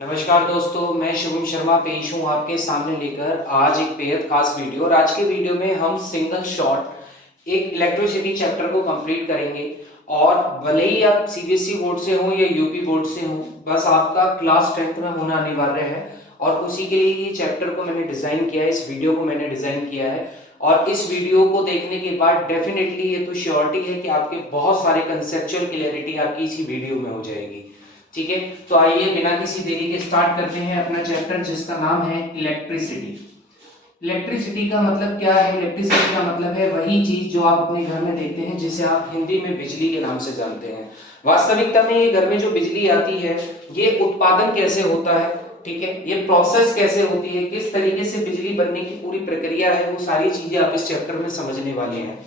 नमस्कार दोस्तों, मैं शुभम शर्मा पेश हूँ आपके सामने लेकर आज एक बेहद खास वीडियो। और आज के वीडियो में हम सिंगल शॉट एक इलेक्ट्रिसिटी चैप्टर को कंप्लीट करेंगे। और भले ही आप सीबीएसई बोर्ड से हो या यूपी बोर्ड से हो, बस आपका क्लास 10th में होना अनिवार्य है। और उसी के लिए ये चैप्टर को मैंने डिज़ाइन किया है, इस वीडियो को मैंने डिज़ाइन किया है। और इस वीडियो को देखने के बाद डेफिनेटली ये तो श्योरिटी है कि आपके बहुत सारे कंसेप्चुअल क्लियरिटी आपकी इसी वीडियो में हो जाएगी। ठीक है, तो आइए बिना किसी देरी के स्टार्ट करते हैं अपना चैप्टर, जिसका नाम है इलेक्ट्रिसिटी। इलेक्ट्रिसिटी का मतलब क्या है? इलेक्ट्रिसिटी का मतलब है वही चीज जो आप अपने घर में देखते हैं, जिसे आप हिंदी में बिजली के नाम से जानते हैं। वास्तविकता में ये घर में जो बिजली आती है, ये उत्पादन कैसे होता है, ठीक है, ये प्रोसेस कैसे होती है, किस तरीके से बिजली बनने की पूरी प्रक्रिया है, वो सारी चीजें आप इस चैप्टर में समझने वाले हैं।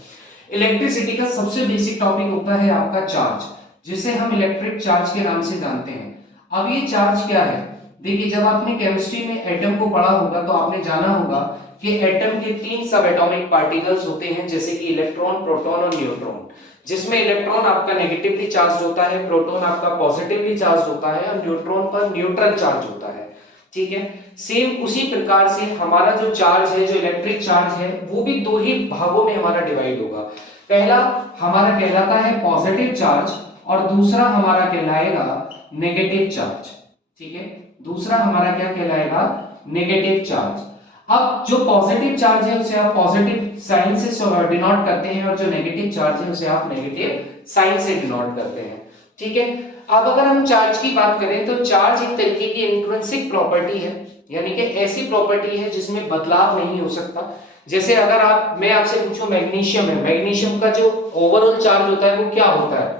इलेक्ट्रिसिटी का सबसे बेसिक टॉपिक होता है आपका चार्ज, जिसे हम इलेक्ट्रिक चार्ज के नाम से जानते हैं। अब ये चार्ज क्या है? देखिए, जब आपने केमिस्ट्री में एटम को पढ़ा होगा तो आपने जाना होगा कि एटम के 3 सब एटॉमिक पार्टिकल्स होते हैं, जैसे कि इलेक्ट्रॉन, प्रोटॉन और न्यूट्रॉन। जिसमें इलेक्ट्रॉन आपका नेगेटिवली चार्ज होता है, प्रोटॉन आपका पॉजिटिवली चार्ज होता है और न्यूट्रॉन पर न्यूट्रल चार्ज होता है। ठीक है, सेम उसी प्रकार से हमारा जो चार्ज है, जो इलेक्ट्रिक चार्ज है, वो भी दो ही भागों में हमारा डिवाइड होगा। पहला हमारा कहलाता है पॉजिटिव चार्ज और दूसरा हमारा कहलाएगा नेगेटिव चार्ज। ठीक है, दूसरा हमारा क्या कहलाएगा? Negative charge. अब जो पॉजिटिव चार्ज है उसे आप पॉजिटिव साइन से डिनोट करते हैं और जो नेगेटिव चार्ज है उसे आप नेगेटिव साइन से डिनोट करते हैं। ठीक है, अब अगर हम चार्ज की बात करें तो चार्ज एक तरीके की इंट्रिंसिक प्रॉपर्टी है, यानी कि ऐसी प्रॉपर्टी है जिसमें बदलाव नहीं हो सकता। जैसे अगर मैं आपसे पूछूं मैग्नीशियम है, मैग्नीशियम का जो ओवरऑल चार्ज होता है वो क्या होता है?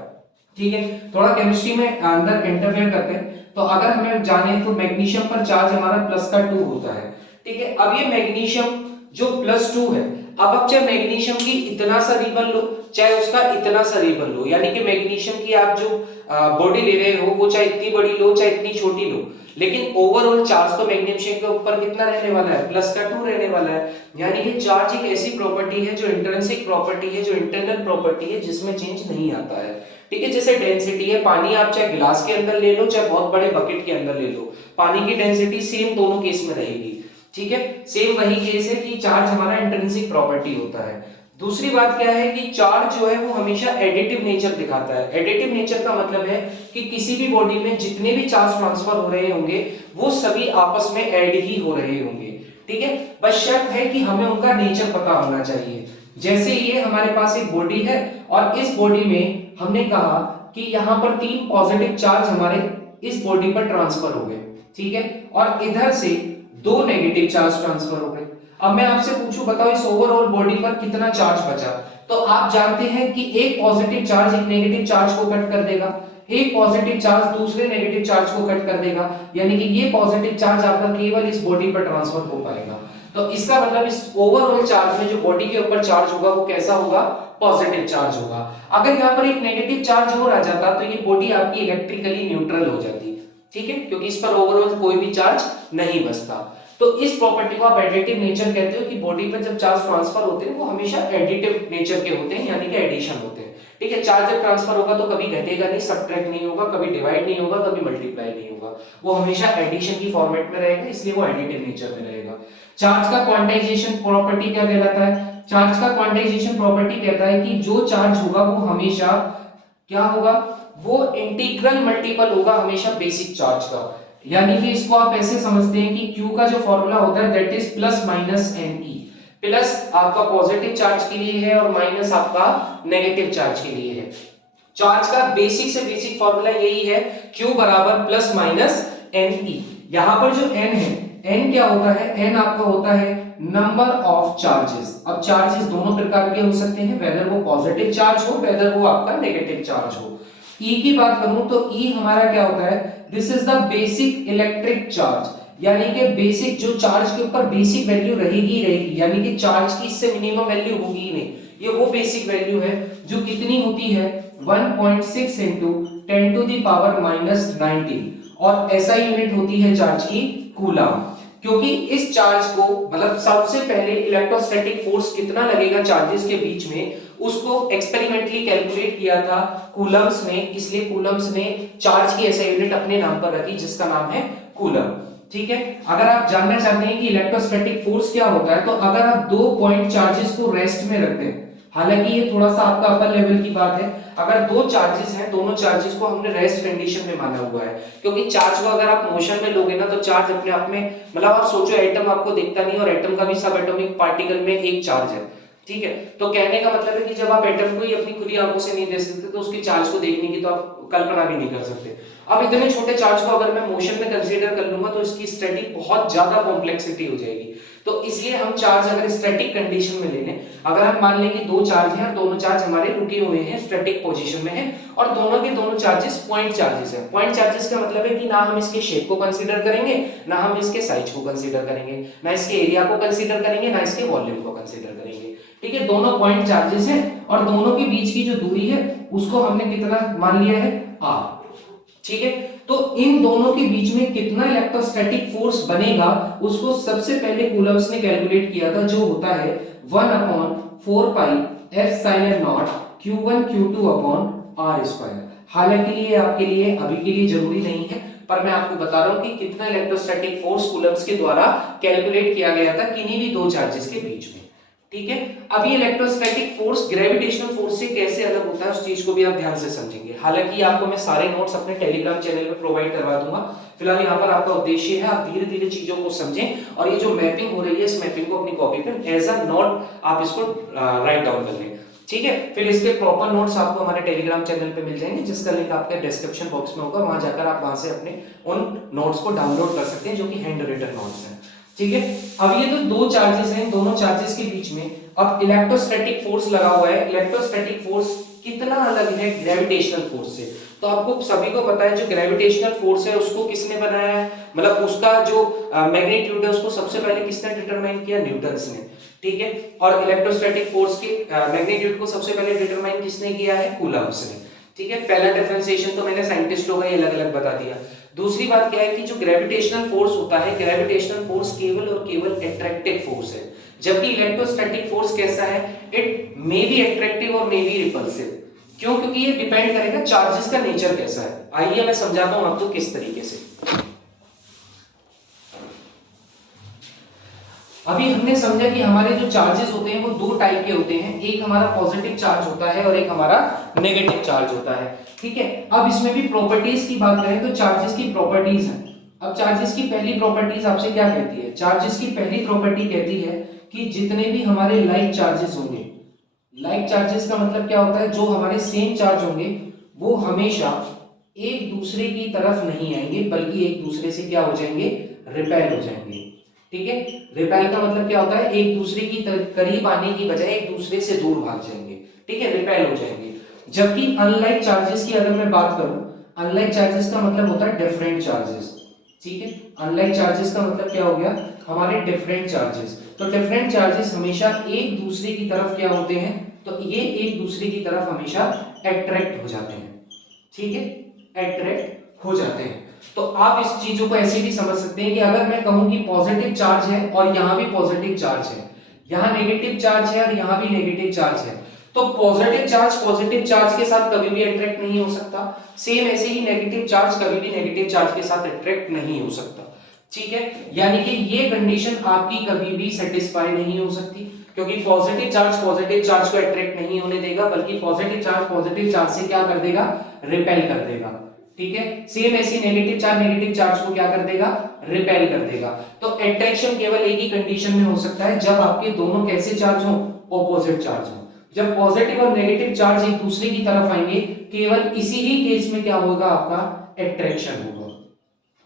ठीक है, थोड़ा केमिस्ट्री में अंदर इंटरफेयर करते हैं। तो अगर हमें जाने तो मैग्नीशियम पर चार्ज हमारा +2 होता है। ठीक है, अब ये मैग्नीशियम जो +2 है, अब आप चाहे मैग्नीशियम की इतना सा रिबन लो, चाहे उसका इतना सा रिबन लो, यानी कि मैग्नीशियम की आप जो बॉडी ले रहे हो वो चाहे इतनी बड़ी लो चाहे इतनी छोटी लो, लेकिन ओवरऑल चार्ज तो मैग्नीशियम के ऊपर कितना रहने वाला है? +2 रहने वाला है। यानी कि चार्ज एक ऐसी प्रॉपर्टी है जो इंट्रिंसिक प्रॉपर्टी है, जो इंटरनल प्रॉपर्टी है, जिसमें चेंज नहीं आता है। ठीक है, जैसे डेंसिटी है, पानी आप चाहे गिलास के अंदर ले लो चाहे बहुत बड़े बकेट के अंदर ले लो, पानी की डेंसिटी सेम दोनों केस में रहेगी। ठीक है, सेम वही केस है कि चार्ज हमारा इंट्रिंसिक प्रॉपर्टी होता है। दूसरी बात क्या है कि चार्ज जो है वो हमेशा एडिटिव नेचर दिखाता है। एडिटिव नेचर का मतलब है कि किसी भी बॉडी में जितने भी चार्ज ट्रांसफर हो रहे होंगे वो सभी आपस में ऐड ही हो रहे होंगे। ठीक है, बस शर्त है कि हमें उनका नेचर पता होना चाहिए। जैसे ये हमारे पास एक बॉडी है और इस बॉडी में हमने कहा कि यहाँ पर 3 पॉजिटिव चार्ज हमारे इस बॉडी पर ट्रांसफर हो गए। ठीक है, और इधर से 2 नेगेटिव चार्ज ट्रांसफर हो गए। अब मैं आपसे पूछूं, बताओ इस ओवरऑल बॉडी पर कितना चार्ज बचा? तो आप जानते हैं कि एक पॉजिटिव चार्ज एक नेगेटिव चार्ज को कट कर देगा, एक पॉजिटिव चार्ज दूसरे नेगेटिव चार्ज को कट कर देगा, यानी कि ये पॉजिटिव चार्ज आपका केवल इस बॉडी पर ट्रांसफर हो पाएगा। तो इसका मतलब इस ओवरऑल चार्ज में जो बॉडी के ऊपर चार्ज होगा वो कैसा होगा? पॉजिटिव चार्ज होगा। अगर यहाँ पर एक नेगेटिव चार्ज और आ जाता तो ये बॉडी आपकी इलेक्ट्रिकली न्यूट्रल हो जाती। ठीक है, क्योंकि इस पर ओवरऑल कोई भी चार्ज नहीं बचता। तो इस प्रॉपर्टी को आप एडिटिव नेचर कहते हो कि बॉडी पर जब चार्ज ट्रांसफर होते हैं वो हमेशा एडिटिव नेचर के होते हैं, यानी कि एडिशन होते हैं। ठीक है, चार्ज जब ट्रांसफर होगा तो कभी घटेगा नहीं, सब्ट्रैक्ट नहीं होगा, कभी डिवाइड नहीं होगा, कभी मल्टीप्लाई नहीं होगा, वो हमेशा एडिशन की फॉर्मेट में रहेगा, इसलिए वो एडिटिव नेचर में रहेगा। चार्ज का क्वांटाइजेशन प्रॉपर्टी क्या कहलाता है? चार्ज का क्वांटाइजेशन प्रॉपर्टी कहता है कि जो चार्ज होगा वो हमेशा क्या होगा? वो इंटीग्रल मल्टीपल होगा हमेशा बेसिक चार्ज का। यानी कि इसको आप ऐसे समझते हैं कि Q का जो फॉर्मूला होता है that is plus minus Ne। Plus आपका पॉजिटिव चार्ज के लिए है और माइनस आपका नेगेटिव चार्ज के लिए है। चार्ज का बेसिक से बेसिक फॉर्मूला यही है, Q बराबर प्लस माइनस Ne। यहां पर जो N है, N क्या होता है? N आपका होता है नंबर ऑफ चार्जेस। अब चार्जेस दोनों प्रकार के हो सकते हैं, वेदर वो पॉजिटिव चार्ज हो वेदर वो आपका नेगेटिव चार्ज हो। E की बात करूं तो E हमारा क्या होता है? This is the basic electric charge, यानी कि बेसिक जो चार्ज के ऊपर बेसिक वैल्यू रहेगी रहेगी, यानी कि चार्ज की इससे मिनिमम वैल्यू होगी ही नहीं, ये वो बेसिक वैल्यू है जो कितनी होती है? 1.6 इंटू 10 टू द पावर -19, और ऐसा यूनिट होती है चार्ज की कूलम। क्योंकि इस चार्ज को मतलब सबसे पहले इलेक्ट्रोस्टैटिक फोर्स कितना लगेगा चार्जेस के बीच में, उसको एक्सपेरिमेंटली कैलकुलेट किया था कूलम्स ने, इसलिए कूलम्स ने चार्ज की ऐसा यूनिट अपने नाम पर रखी जिसका नाम है कूलम। ठीक है, अगर आप जानना चाहते हैं कि इलेक्ट्रोस्टैटिक फोर्स क्या होता है, तो अगर आप दो पॉइंट चार्जेस को रेस्ट में रखते हैं, हालांकि ये थोड़ा सा आपका अपर लेवल की बात है, अगर दो चार्जेस हैं, दोनों चार्जेस को हमने रेस्ट कंडीशन में माना हुआ है, क्योंकि चार्ज को अगर आप मोशन में लोगे ना तो चार्ज अपने आप में, मतलब आप सोचो एटम आपको दिखता नहीं और एटम का भी सब एटॉमिक पार्टिकल में एक चार्ज है। ठीक है, तो कहने का मतलब है कि जब आप एटम को ही अपनी खुली आंखों से नहीं देख सकते तो उसके चार्ज को देखने की तो आप कल्पना भी नहीं कर सकते। अब इतने छोटे चार्ज को अगर मैं मोशन में कंसीडर कर लूंगा तो इसकी स्टडी बहुत ज्यादा कॉम्प्लेक्सिटी हो जाएगी। तो इसलिए हम चार्ज अगर स्टैटिक कंडीशन में ले लें, अगर हम मान लें कि दो चार्ज हैं, दोनों चार्ज हमारे रुके हुए हैं, स्टैटिक पोजीशन में हैं, और दोनों के दोनों चार्जेस पॉइंट चार्जेस हैं। पॉइंट चार्जेस का मतलब है कि ना हम इसके शेप को कंसीडर करेंगे, ना हम इसके साइज को कंसीडर करेंगे, ना इसके एरिया को कंसीडर करेंगे, ना इसके वॉल्यूम को कंसीडर करेंगे। ठीक है, दोनों पॉइंट चार्जेस हैं और दोनों के बीच की जो दूरी है उसको हमने कितना मान लिया है, r। ठीक है, तो इन दोनों के बीच में कितना इलेक्ट्रोस्टैटिक फोर्स बनेगा उसको सबसे पहले कूलम्स ने कैलकुलेट किया था, जो होता है 1/4 pi epsilon not q1 q2 upon r square. हालांकि ये आपके लिए अभी के लिए जरूरी नहीं है, पर मैं आपको बता रहा हूं कि कितना इलेक्ट्रोस्टैटिक फोर्स कूलम्स के द्वारा कैलकुलेट किया गया था किन्हीं भी दो चार्जेस के बीच में। ठीक है, अब ये इलेक्ट्रोस्टैटिक फोर्स ग्रेविटेशनल फोर्स से कैसे अलग होता है उस चीज को भी आप ध्यान से समझेंगे। हालांकि आपको मैं सारे नोट्स अपने टेलीग्राम चैनल पे प्रोवाइड करवा दूंगा, फिलहाल यहाँ पर आपका उद्देश्य है आप धीरे धीरे चीजों को समझें और ये जो मैपिंग हो रही है इस मैपिंग को अपनी कॉपी पे एज अ नोट आप इसको राइट डाउन कर लें। ठीक है, फिर इसके प्रॉपर नोट्स आपको हमारे टेलीग्राम चैनल पे मिल जाएंगे, जिसका लिंक आपके डिस्क्रिप्शन बॉक्स में होगा, वहां जाकर आप वहां से अपने उन नोट्स को डाउनलोड कर सकते हैं जो कि हैंड रिटन नोट्स हैं। ठीक है, अब ये तो दो चार्जेस हैं, दोनों चार्जेस के बीच में अब इलेक्ट्रोस्टैटिक फोर्स लगा हुआ है। इलेक्ट्रोस्टैटिक फोर्स कितना अलग है ग्रेविटेशनल फोर्स से, तो आपको सभी को पता है जो ग्रेविटेशनल फोर्स है उसको किसने बनाया है, मतलब उसका जो मैग्नीट्यूड है उसको सबसे पहले किसने डिटरमाइन किया, न्यूटन्स ने। ठीक है, और इलेक्ट्रोस्टैटिक फोर्स के मैग्नीट्यूड को सबसे पहले डिटरमाइन किसने किया है, कूलम्ब्स ने। ठीक है, पहला डिफरेंशिएशन तो मैंने साइंटिस्टों का ही अलग अलग बता दिया। दूसरी बात क्या है कि जो ग्रेविटेशनल फोर्स होता है, ग्रेविटेशनल फोर्स केवल और केवल अट्रैक्टिव फोर्स है, जबकि इलेक्ट्रोस्टैटिक फोर्स कैसा है, इट मे बी अट्रैक्टिव और मे बी रिपल्सिव। क्यों, क्योंकि ये डिपेंड करेगा चार्जेस का नेचर कैसा है। आइए मैं समझाता हूं आपको किस तरीके से। अभी हमने समझा कि हमारे जो चार्जेस होते हैं वो दो टाइप के होते हैं, एक हमारा पॉजिटिव चार्ज होता है और एक हमारा नेगेटिव चार्ज होता है। ठीक है, अब इसमें भी प्रॉपर्टीज की बात करें तो चार्जेस की प्रॉपर्टीज हैं। अब चार्जेस की पहली प्रॉपर्टीज आपसे क्या कहती है, चार्जेस की पहली प्रॉपर्टी कहती है कि जितने भी हमारे लाइक चार्जेस होंगे, लाइक चार्जेस का मतलब क्या होता है, जो हमारे सेम चार्ज होंगे वो हमेशा एक दूसरे की तरफ नहीं आएंगे बल्कि एक दूसरे से क्या हो जाएंगे, रिपेल हो जाएंगे। ठीक है, रिपेल का मतलब क्या होता है, एक दूसरे की करीब आने की बजाय एक दूसरे से दूर भाग जाएंगे। ठीक है, रिपेल हो जाएंगे। जबकि अनलाइक चार्जेस की अगर मैं बात करूं, अनलाइक चार्जेस का मतलब होता है डिफरेंट चार्जेस। ठीक है, अनलाइक चार्जेस का मतलब क्या हो गया, हमारे डिफरेंट चार्जेस। तो डिफरेंट चार्जेस हमेशा एक दूसरे की तरफ क्या होते हैं, तो ये एक दूसरे की तरफ हमेशा अट्रैक्ट हो जाते हैं। ठीक है, अट्रैक्ट हो जाते हैं। तो आप इस चीजों को ऐसे भी समझ सकते हैं कि अगर मैं कहूं कि पॉजिटिव चार्ज है और यहां भी पॉजिटिव चार्ज है, यहां नेगेटिव चार्ज है और यहां भी नेगेटिव चार्ज है, तो पॉजिटिव चार्ज के साथ कभी भी अट्रैक्ट नहीं हो सकता। सेम ऐसे ही नेगेटिव चार्ज कभी भी नेगेटिव चार्ज के साथ अट्रैक्ट नहीं हो सकता। ठीक है, यानी कि ये कंडीशन आपकी कभी भी सेटिस्फाई नहीं हो सकती, क्योंकि पॉजिटिव चार्ज को अट्रैक्ट नहीं होने देगा, बल्कि पॉजिटिव चार्ज से क्या कर देगा, रिपेल कर देगा। ठीक है, सेम ऐसी नेगेटिव चार्ज को क्या कर देगा, रिपेल कर देगा। तो अट्रैक्शन केवल एक ही कंडीशन में हो सकता है, जब आपके दोनों कैसे चार्ज हो, ऑपोजिट चार्ज हो। जब पॉजिटिव और नेगेटिव चार्ज एक दूसरे की तरफ आएंगे, केवल इसी ही केस में क्या होगा, आपका अट्रैक्शन होगा।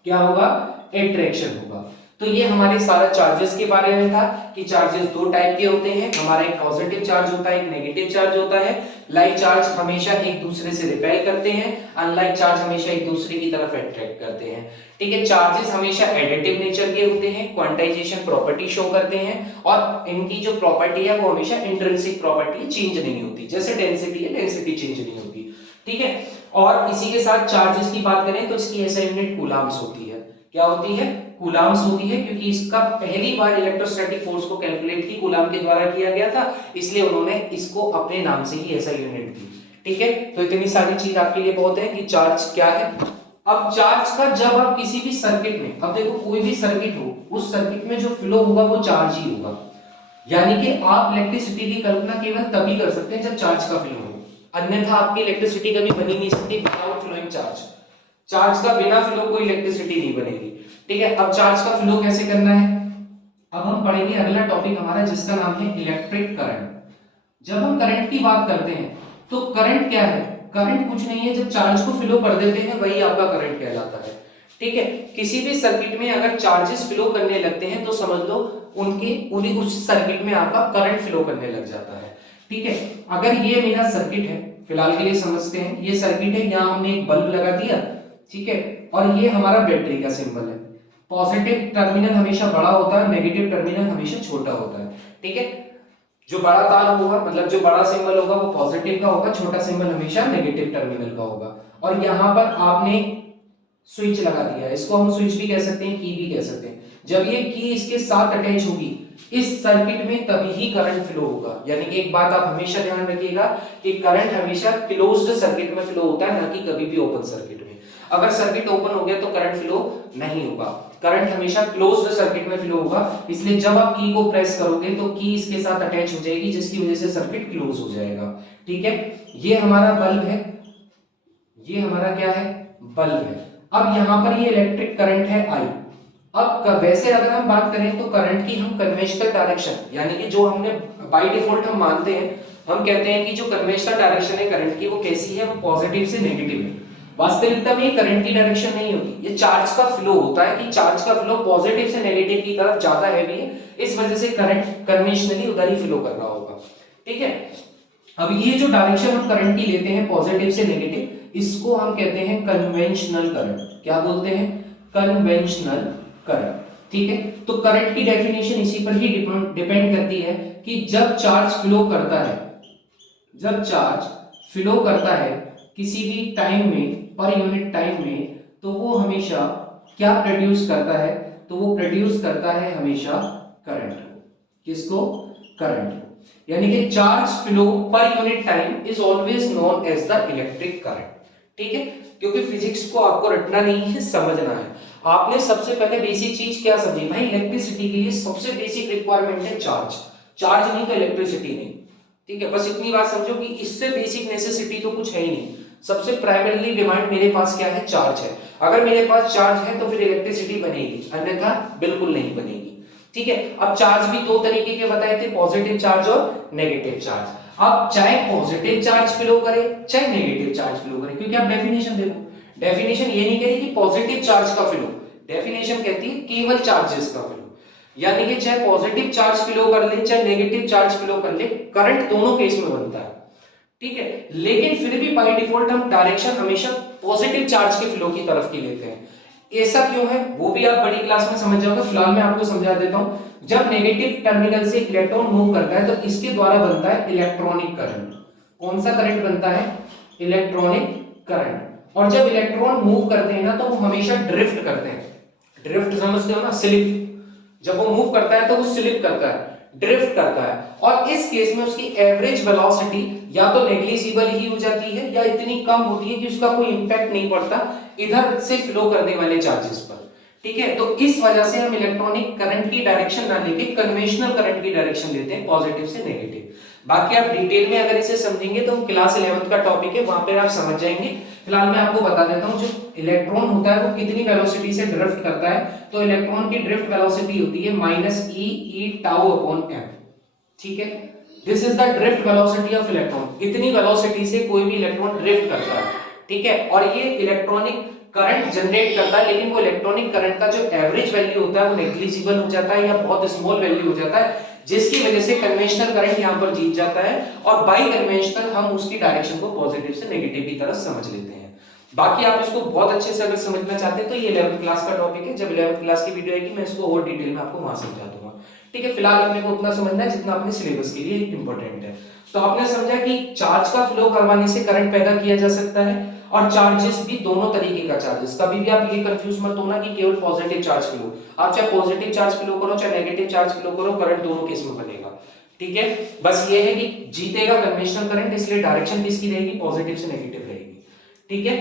क्या होगा, अट्रैक्शन होगा। तो ये हमारे सारा चार्जेस के बारे में था कि चार्जेस दो टाइप के होते हैं, हमारा एक पॉजिटिव चार्ज होता है, एक नेगेटिव चार्ज होता है। लाइक चार्ज हमेशा एक दूसरे से रिपेल करते हैं, अनलाइक चार्ज हमेशा एक दूसरे की तरफ अट्रैक्ट करते हैं। ठीक है, चार्जेस हमेशा एडिटिव नेचर के होते हैं, क्वांटाइजेशन प्रॉपर्टी शो करते हैं, और इनकी जो प्रॉपर्टी है वो हमेशा इंट्रिंसिक प्रॉपर्टी चेंज नहीं होती, जैसे डेंसिटी है, डेंसिटी चेंज नहीं होती। ठीक है, और इसी के साथ चार्जेस की बात करें तो इसकी ऐसा यूनिट कूलम्ब्स होती है। क्या होती है, कूलम्ब्स होती है, क्योंकि इसका पहली बार इलेक्ट्रोस्टैटिक फोर्स को कैलकुलेट ही कूलम्ब के द्वारा किया गया था, इसलिए उन्होंने इसको अपने नाम से ही ऐसा यूनिट दी। ठीक है, तो इतनी सारी चीज आपके लिए बहुत है कि चार्ज क्या है, अब चार्ज का जब आप किसी भी सर्किट में, अब देखो कोई भी सर्किट हो, उस सर्किट में जो फ्लो होगा वो चार्ज ही होगा। यानी कि आप इलेक्ट्रिसिटी की कल्पना केवल तभी कर सकते हैं जब चार्ज का फ्लो हो, अन्यथा आपकी इलेक्ट्रिसिटी कभी बनी नहीं सकती विदाउट फ्लोइंग चार्ज। चार्ज का बिना फ्लो कोई इलेक्ट्रिसिटी नहीं बनेगी। ठीक है, अब चार्ज का फ्लो कैसे करना है, अब हम पढ़ेंगे अगला टॉपिक हमारा जिसका नाम है इलेक्ट्रिक करंट। जब हम करंट की बात करते हैं तो करंट क्या है, करंट कुछ नहीं है, जब चार्ज को फ्लो कर देते हैं वही आपका करंट कहलाता है। ठीक है, किसी भी सर्किट में अगर चार्जेस फ्लो करने लगते हैं तो समझ लो उन्हीं उस सर्किट में आपका करंट फ्लो करने लग जाता है। ठीक है, अगर ये मेरा सर्किट है, फिलहाल के लिए समझते हैं ये सर्किट है, यहाँ हमने एक बल्ब लगा दिया। ठीक है, और ये हमारा बैटरी का सिंबल है। पॉजिटिव टर्मिनल हमेशा बड़ा होता है, नेगेटिव टर्मिनल हमेशा छोटा होता है। ठीक है, जो बड़ा तार होगा मतलब जो बड़ा सिंबल होगा वो पॉजिटिव का होगा, छोटा सिंबल हमेशा नेगेटिव टर्मिनल का होगा। और यहाँ पर आपने स्विच लगा दिया, इसको हम स्विच भी कह सकते हैं, की भी कह सकते हैं। जब ये की इसके साथ अटैच होगी इस सर्किट में तभी ही करंट फ्लो होगा। यानी कि एक बात आप हमेशा ध्यान रखिएगा कि करंट हमेशा क्लोज्ड सर्किट में फ्लो होता है, ना कि कभी भी ओपन सर्किट में। अगर सर्किट ओपन हो गया तो करंट फ्लो नहीं होगा, करंट हमेशा क्लोज्ड सर्किट में फ्लो होगा। इसलिए जब आप की को प्रेस करोगे तो की इसके साथ अटैच हो जाएगी, जिसकी वजह से सर्किट क्लोज हो जाएगा। ठीक है, ये हमारा बल्ब है, ये हमारा क्या है, बल्ब है। अब यहां पर ये इलेक्ट्रिक करंट है आई। अब वैसे अगर हम बात करें तो करंट की हम कन्वेंशनल डायरेक्शन, यानी कि जो हमने बाय डिफॉल्ट हम मानते हैं, हम कहते हैं कि जो कन्वेंशनल डायरेक्शन है करंट की वो कैसी है, वो पॉजिटिव से नेगेटिव है। वास्तविकता में ये करंट की डायरेक्शन नहीं होती, ये चार्ज का फ्लो होता है कि चार्ज का फ्लो पॉजिटिव से नेगेटिव की तरफ ज्यादा हैवी है, इस वजह से करंट कन्वेंशनली उधर ही फ्लो कर रहा होगा। ठीक है, अब ये जो डायरेक्शन हम करंट की लेते हैं पॉजिटिव से नेगेटिव, इसको हम कहते हैं कन्वेंशनल करंट। क्या बोलते हैं, कन्वेंशनल करंट। ठीक है, तो करंट की डेफिनेशन इसी पर ही डिपेंड करती है कि जब चार्ज फ्लो करता है, जब चार्ज फ्लो करता है किसी भी टाइम में, पर यूनिट टाइम में, तो वो हमेशा क्या प्रोड्यूस करता है, तो वो प्रोड्यूस करता है हमेशा करंट को। किसको, करंट को। यानी कि चार्ज फ्लो पर unit time is always known as the electric current. ठीक है, क्योंकि फिजिक्स को आपको रटना नहीं है, समझना है। आपने सबसे पहले बेसिक चीज क्या समझी भाई, इलेक्ट्रिसिटी के लिए सबसे बेसिक रिक्वायरमेंट है चार्ज। चार्ज नहीं तो इलेक्ट्रिसिटी नहीं। ठीक है, बस इतनी बात समझो कि इससे बेसिक नेसेसिटी तो कुछ है ही नहीं। सबसे प्राइमरीली डिमांड मेरे पास क्या है, चार्ज है। अगर मेरे पास चार्ज है तो फिर इलेक्ट्रिसिटी बनेगी, अन्यथा बिल्कुल नहीं बनेगी। ठीक है, अब चार्ज भी दो तरीके के बताए थे, पॉजिटिव चार्ज और नेगेटिव चार्ज। अब चाहे पॉजिटिव चार्ज फ्लो करे चाहे नेगेटिव चार्ज फ्लो करे, क्योंकि आप डेफिनेशन देखो, डेफिनेशन ये नहीं कह रही कि पॉजिटिव चार्ज का फ्लो, डेफिनेशन कहती है केवल चार्जेस का फ्लो। यानी कि चाहे पॉजिटिव चार्ज फ्लो कर ले चाहे नेगेटिव चार्ज फ्लो कर ले, करंट दोनों केस में बनता है। ठीक है, लेकिन फिर भी बाय डिफॉल्ट हम डायरेक्शन हमेशा पॉजिटिव चार्ज के फ्लो की तरफ की लेते हैं। ऐसा क्यों है वो भी आप बड़ी क्लास में समझ जाओगे, फिलहाल मैं आपको समझा देता हूं। जब नेगेटिव टर्मिनल से इलेक्ट्रॉन मूव करता है तो इसके द्वारा बनता है इलेक्ट्रॉनिक करंट। कौन सा करंट बनता है, इलेक्ट्रॉनिक करंट। और जब इलेक्ट्रॉन मूव करते हैं ना तो वो हमेशा ड्रिफ्ट करते हैं। ड्रिफ्ट समझते हो ना, स्लिप। जब वो मूव करता है तो वो स्लिप करता है, ड्रिफ्ट करता है। और इस केस में उसकी एवरेज वेलोसिटी या तो नेग्लिजिबल ही हो जाती है या इतनी कम होती है कि उसका कोई इंपैक्ट नहीं पड़ता इधर से फ्लो करने वाले चार्जेस पर। ठीक है, तो इस वजह से हम इलेक्ट्रॉनिक करंट की डायरेक्शन ना लेके कन्वेंशनल करंट की डायरेक्शन लेते हैं, पॉजिटिव से नेगेटिव। बाकी आप डिटेल में अगर इसे समझेंगे तो क्लास 11th का टॉपिक है, वहां पर आप समझ जाएंगे। फिलहाल मैं आपको बता देता हूं, जो इलेक्ट्रॉन होता है वो कितनी वेलोसिटी से ड्रिफ्ट करता है। तो इलेक्ट्रॉन की ड्रिफ्ट वेलोसिटी होती है -e टाउ अपॉन m। ठीक है, this is the drift velocity of electron. इतनी वेलोसिटी से कोई भी इलेक्ट्रॉन ड्रिफ्ट करता है। ठीक है, और ये इलेक्ट्रॉनिक करंट जनरेट करता है, लेकिन वो इलेक्ट्रॉनिक करंट का जो एवरेज वैल्यू होता है वो नेग्लिजिबल हो जाता है या बहुत स्मॉल वैल्यू हो जाता है, जिसकी वजह से कन्वेंशनल करंट यहां पर जीत जाता है। और बाई कन्वेंशनल हम उसकी डायरेक्शन को पॉजिटिव से नेगेटिव की तरफ समझ लेते हैं। बाकी आप इसको बहुत अच्छे से अगर समझना चाहते हैं तो ये 11th क्लास का टॉपिक है। जब 11th क्लास की वीडियो आएगी मैं इसको और डिटेल में आपको वहां समझा दूंगा। ठीक है, फिलहाल अपने को उतना समझना है जितना अपने सिलेबस के लिए इंपॉर्टेंट है। तो आपने समझा कि चार्ज का फ्लो करवाने से करंट पैदा किया जा सकता है, और चार्जेस भी दोनों तरीके का चार्जेस। कभी भी आप ये कंफ्यूज मत होना कि केवल पॉजिटिव चार्ज फ्लो, आप चाहे पॉजिटिव चार्ज फ्लो करो चाहे नेगेटिव चार्ज फ्लो करो, करंट दोनों केस में बनेगा। ठीक है, बस ये है कि जीतेगा कन्वेंशनल करंट, इसलिए डायरेक्शन किसकी रहेगी, पॉजिटिव से नेगेटिव रहेगी। ठीक है,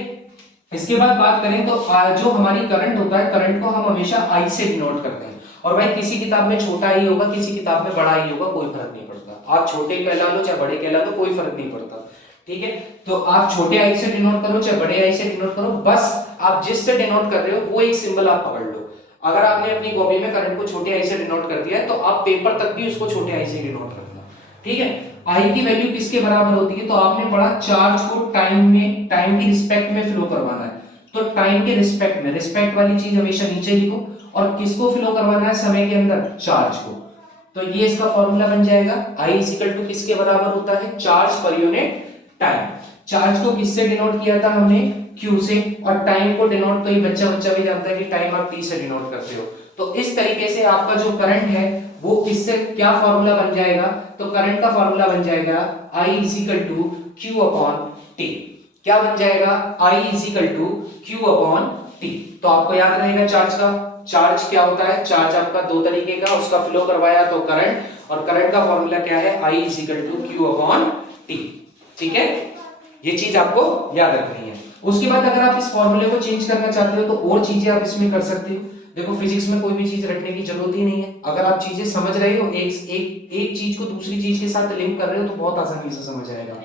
इसके बाद बात करें तो जो हमारी करंट होता है, करंट को हम हमेशा आई से डिनोट करते हैं। और भाई किसी किताब में छोटा आई होगा, किसी किताब में बड़ा आई होगा, कोई फर्क नहीं पड़ता। आप छोटे कहला लो चाहे बड़े कहला लो, कोई फर्क नहीं पड़ता। ठीक है, तो आप छोटे आई से डिनोट करो चाहे बड़े आई से डिनोट करो, बस आप जिससे डिनोट कर रहे हो वो एक सिंबल आप पकड़ लो। अगर आपने अपनी कॉपी में करंट को छोटे आई से डिनोट कर दिया है तो आप पेपर तक भी उसको छोटे आई से डिनोट रखना। ठीक है, आई की वैल्यू किसके बराबर होती है? तो आपने पढ़ा चार्ज को टाइम में, टाइम की रिस्पेक्ट में फ्लो करवाना है। तो टाइम के रिस्पेक्ट में, रिस्पेक्ट वाली चीज हमेशा नीचे लिखो, और किसको फ्लो करवाना है समय के अंदर? चार्ज को। तो ये इसका फॉर्मूला बन जाएगा, I इक्वल टू किसके बराबर होता है? चार्ज पर यूनिट टाइम। चार्ज को किससे डिनोट किया था हमने? Q से। और टाइम को डिनोट तो ये बच्चा बच्चा भी जानता है कि टाइम आप T से डिनोट करते हो। तो इस तरीके से आपका जो करंट है वो किससे, क्या फॉर्मूला बन जाएगा? तो करंट का फॉर्मूला बन जाएगा I equal to Q upon T। क्या बन जाएगा? I equal to Q upon T। तो आपको याद रहेगा चार्ज का, चार्ज क्या होता है? चार्ज आपका दो तरीके का, उसका फ्लो करवाया तो करंट, और करंट का फॉर्मूला क्या है? I equal to Q upon T। ठीक है, ये चीज आपको याद रखनी है। उसके बाद अगर आप इस फॉर्मूले को चेंज करना चाहते हो तो और चीजें आप इसमें कर सकते हो। देखो फिजिक्स में कोई भी चीज रटने की जरूरत ही नहीं है। अगर आप चीजें समझ रहे हो, एक चीज को दूसरी चीज के साथ लिंक कर रहे हो तो बहुत आसानी से समझ आएगा।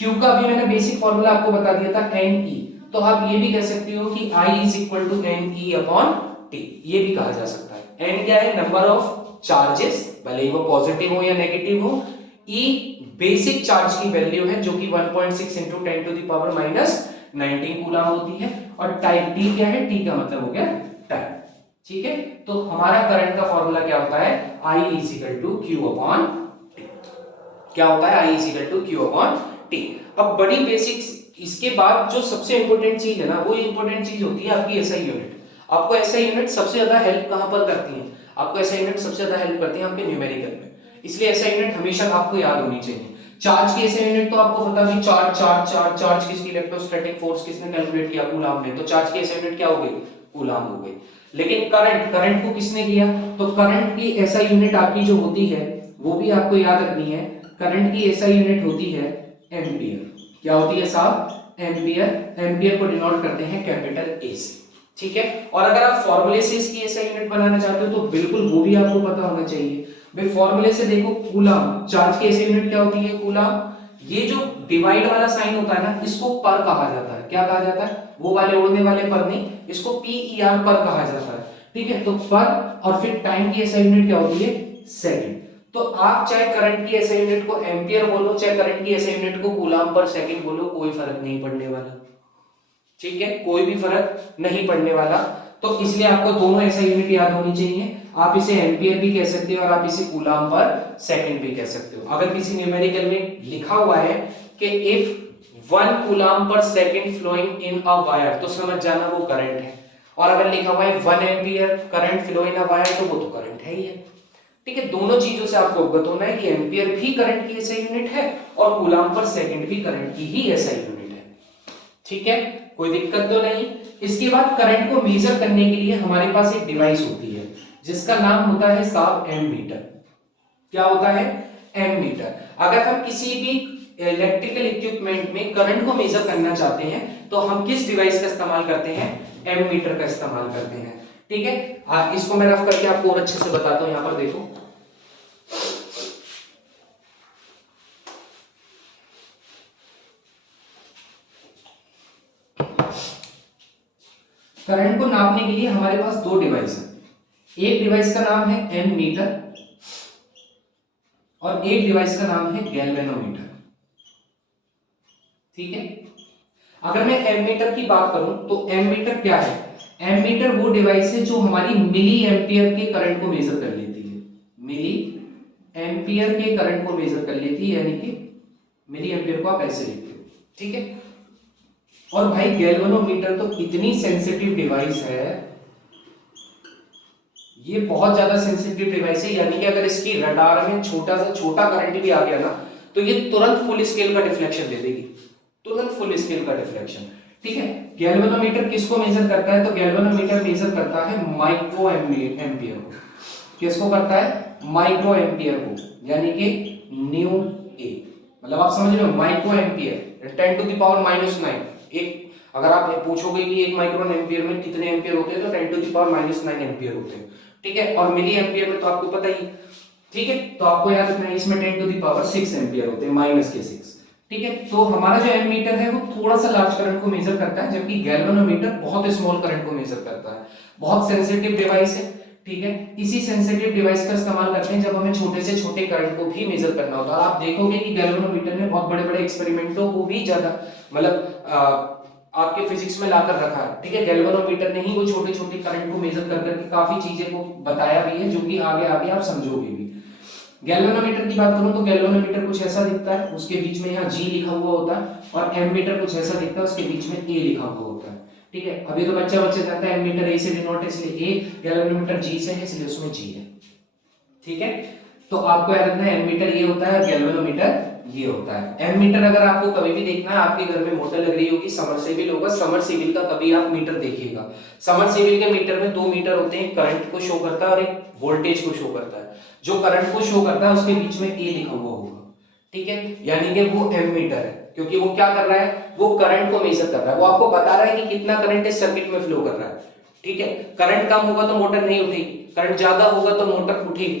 Q का अभी मैंने बेसिक फॉर्मूला आपको बता दिया था, Ne। तो आप ये भी कह सकते हो कि I is equal to Ne upon T, ये भी कहा जा सकता है। N क्या है? नंबर ऑफ चार्जेस, भले ही वो पॉजिटिव हो या नेगेटिव हो। E बेसिक चार्ज की वैल्यू है जो कि 1.6 into 10 to the power minus 19 coulomb होती है। और टाइम T क्या है? T का मतलब हो गया टाइम। ठीक है, तो हमारा करंट का फॉर्मूला क्या होता है? I is equal to Q upon T। क्या होता है? I is equal to Q upon T। अब बड़ी बेसिक्स, इसके बाद जो सबसे इंपॉर्टेंट चीज है ना, वो इंपॉर्टेंट चीज होती है आपकी एसआई यूनिट। आपको एसआई यूनिट सबसे ज्यादा हेल्प कहां पर करती है? आपको एसआई यूनिट सबसे ज्यादा हेल्प करती है आपके न्यूमेरिकल में। इसलिए एसआई यूनिट हमेशा आपको याद होनी चाहिए। चार्ज की एसआई यूनिट तो आपको पता भी, चार्ज चार्ज चार्ज चार्ज किसकी, इलेक्ट्रोस्टैटिक फोर्स किसने कैलकुलेट किया? कूलम्ब ने। तो चार्ज की एसआई यूनिट क्या हो गई? कूलम्ब हो गई। लेकिन करंट, करंट को किसने किया? तो करंट की एसआई यूनिट आपकी जो होती है वो भी आपको याद रखनी है। करंट की एसआई यूनिट होती है एम्पियर। क्या होती है साहब? एम्पियर। एम्पियर को डिनोट करते हैं कैपिटल ए से। ठीक है, और अगर आप फॉर्मूले से इसकी एसआई यूनिट बनाना चाहते हो तो बिल्कुल वो भी आपको पता होना चाहिए। भाई फॉर्मूले से देखो, कूलम्ब, चार्ज की एसआई यूनिट क्या होती है? कूलम्ब। ये जो डिवाइड वाला साइन होता है ना, इसको पर कहा जाता है। क्या कहा जाता है? वो वाले उड़ने वाले पर नहीं, इसको पीईआर पर कहा जाता है। ठीक है, तो पर, और फिर टाइम की एसआई यूनिट क्या होती है? सेकंड। तो आप चाहे करंट की एसआई यूनिट को एम्पियर बोलो, चाहे करंट की एसआई यूनिट को कूलम्ब पर सेकंड बोलो, कोई फर्क नहीं पड़ने वाला। ठीक है, कोई भी फर्क नहीं पड़ने वाला। तो इसलिए आपको दोनों एसआई यूनिट याद होनी चाहिए। आप इसे एम्पियर भी कह सकते हो और आप इसे कूलम्ब पर सेकंड भी कह सकते हो। अगर किसी न्यूमेरिकल में लिखा हुआ है कि if 1 coulomb per second flowing in a wire, तो समझ जाना वो करंट है। और अगर लिखा हुआ है 1 ampere current flow in a wire, तो वो तो करंट है ही है। ठीक है, दोनों चीजों से आपको अवगत होना है कि एम्पियर भी करंट की एसआई यूनिट है और कूलम्ब पर सेकंड भी करंट की ही एसआई यूनिट है। ठीक है, कोई दिक्कत तो नहीं। इसके बाद करंट को मेजर करने के लिए हमारे पास एक डिवाइस होती है जिसका नाम होता है साहब एमीटर। क्या होता है? एमीटर। अगर हम किसी भी इलेक्ट्रिकल इक्विपमेंट में करंट को मेजर करना चाहते हैं तो हम किस डिवाइस का इस्तेमाल करते हैं? एमीटर का इस्तेमाल करते हैं। ठीक है, इसको मैं रफ करके आपको और अच्छे से बताता हूं। यहां पर देखो, करंट को नापने के लिए हमारे पास दो डिवाइस है। एक डिवाइस का नाम है एमीटर और एक डिवाइस का नाम है गैल्वेनोमीटर। ठीक है, अगर मैं एमीटर की बात करूं तो एमीटर क्या है? एमीटर वो डिवाइस है जो हमारी मिली एम्पियर के करंट को मेजर कर लेती है। मिली एम्पियर के करंट को मेजर कर लेती है, यानी कि मिली एम्पियर को आप ऐसे लिखते हो। ठीक है, और भाई गैल्वेनोमीटर तो इतनी सेंसिटिव डिवाइस है, ये बहुत ज्यादा सेंसिटिव डिवाइस है, यानी कि अगर इसकी रडार में छोटा से छोटा करंट भी आ गया ना तो ये तुरंत फुल स्केल का डिफ्लेक्शन दे देगी, तुरंत फुल स्केल का डिफ्लेक्शन। ठीक है, गैल्वेनोमीटर किसको मेजर करता है? तो गैल्वेनोमीटर मेजर करता है माइक्रो एम्पियर को। किसको करता है? माइक्रो एम्पियर को, यानी कि न्यू ए। मतलब आप समझ रहे हो, micro ampere 10 to the power -9। एक अगर आप पूछोगे कि 1 माइक्रोन एम्पियर में कितने एम्पियर होते हैं तो 10⁻⁹ एम्पियर होते हैं, ठीक है। और मिली एम्पियर में तो आपको पता ही, ठीक है। तो आपको याद रखना है इसमें 10⁻6 एम्पियर होते हैं, -6, ठीक है। तो हमारा जो एमीटर है वो थोड़ा सा लार्ज करंट को मेजर करता है, जबकि गैल्वेनोमीटर बहुत स्मॉल करंट को मेजर करता है। बहुत सेंसिटिव डिवाइस है, ठीक है। इसी सेंसिटिव डिवाइस का इस्तेमाल करते हैं जब हमें छोटे से छोटे करंट को भी मेजर करना होता है। आप देखोगे कि गैल्वेनोमीटर ने बहुत बड़े बड़े एक्सपेरिमेंटों को भी ज्यादा मतलब आपके फिजिक्स में लाकर रखा है, ठीक है। गैल्वेनोमीटर ने ही वो छोटे छोटे करंट को मेजर कर करके काफी चीजें को बताया भी है, जो कि आगे आगे आप समझोगे भी। गैल्वेनोमीटर की बात करूं तो गैल्वेनोमीटर कुछ ऐसा दिखता है, उसके बीच में यहाँ G लिखा हुआ होता है, और एमीटर कुछ ऐसा दिखता है, उसके बीच में A लिखा हुआ होता है, ठीक है। अभी तो बच्चा जानता है एमीटर A से डिनोट है इसलिए A, गैल्वेनोमीटर G से है इसलिए उसमें G है, ठीक है। तो आपको याद रखना है एमीटर ये होता है, गैल्वेनोमीटर ये होता है। एमीटर अगर आपको कभी भी देखना है, आपके घर में मोटर लग रही होगी, समरसेबिल होगा, समरसेबिल का कभी आप मीटर देखिएगा। समरसेबिल के मीटर में 2 मीटर होते हैं, करंट को शो करता है और एक वोल्टेज को शो करता है। जो करंट को शो करता है उसके बीच में ए लिखा हुआ होगा, ठीक है, यानी कि वो एमीटर है, क्योंकि वो क्या कर रहा है, वो करंट को मेजर कर रहा है, वो आपको बता रहा है कि कितना करंट इस सर्किट में फ्लो कर रहा है, ठीक है। करंट कम होगा तो मोटर नहीं उठेगी, करंट ज्यादा होगा तो मोटर उठेगी,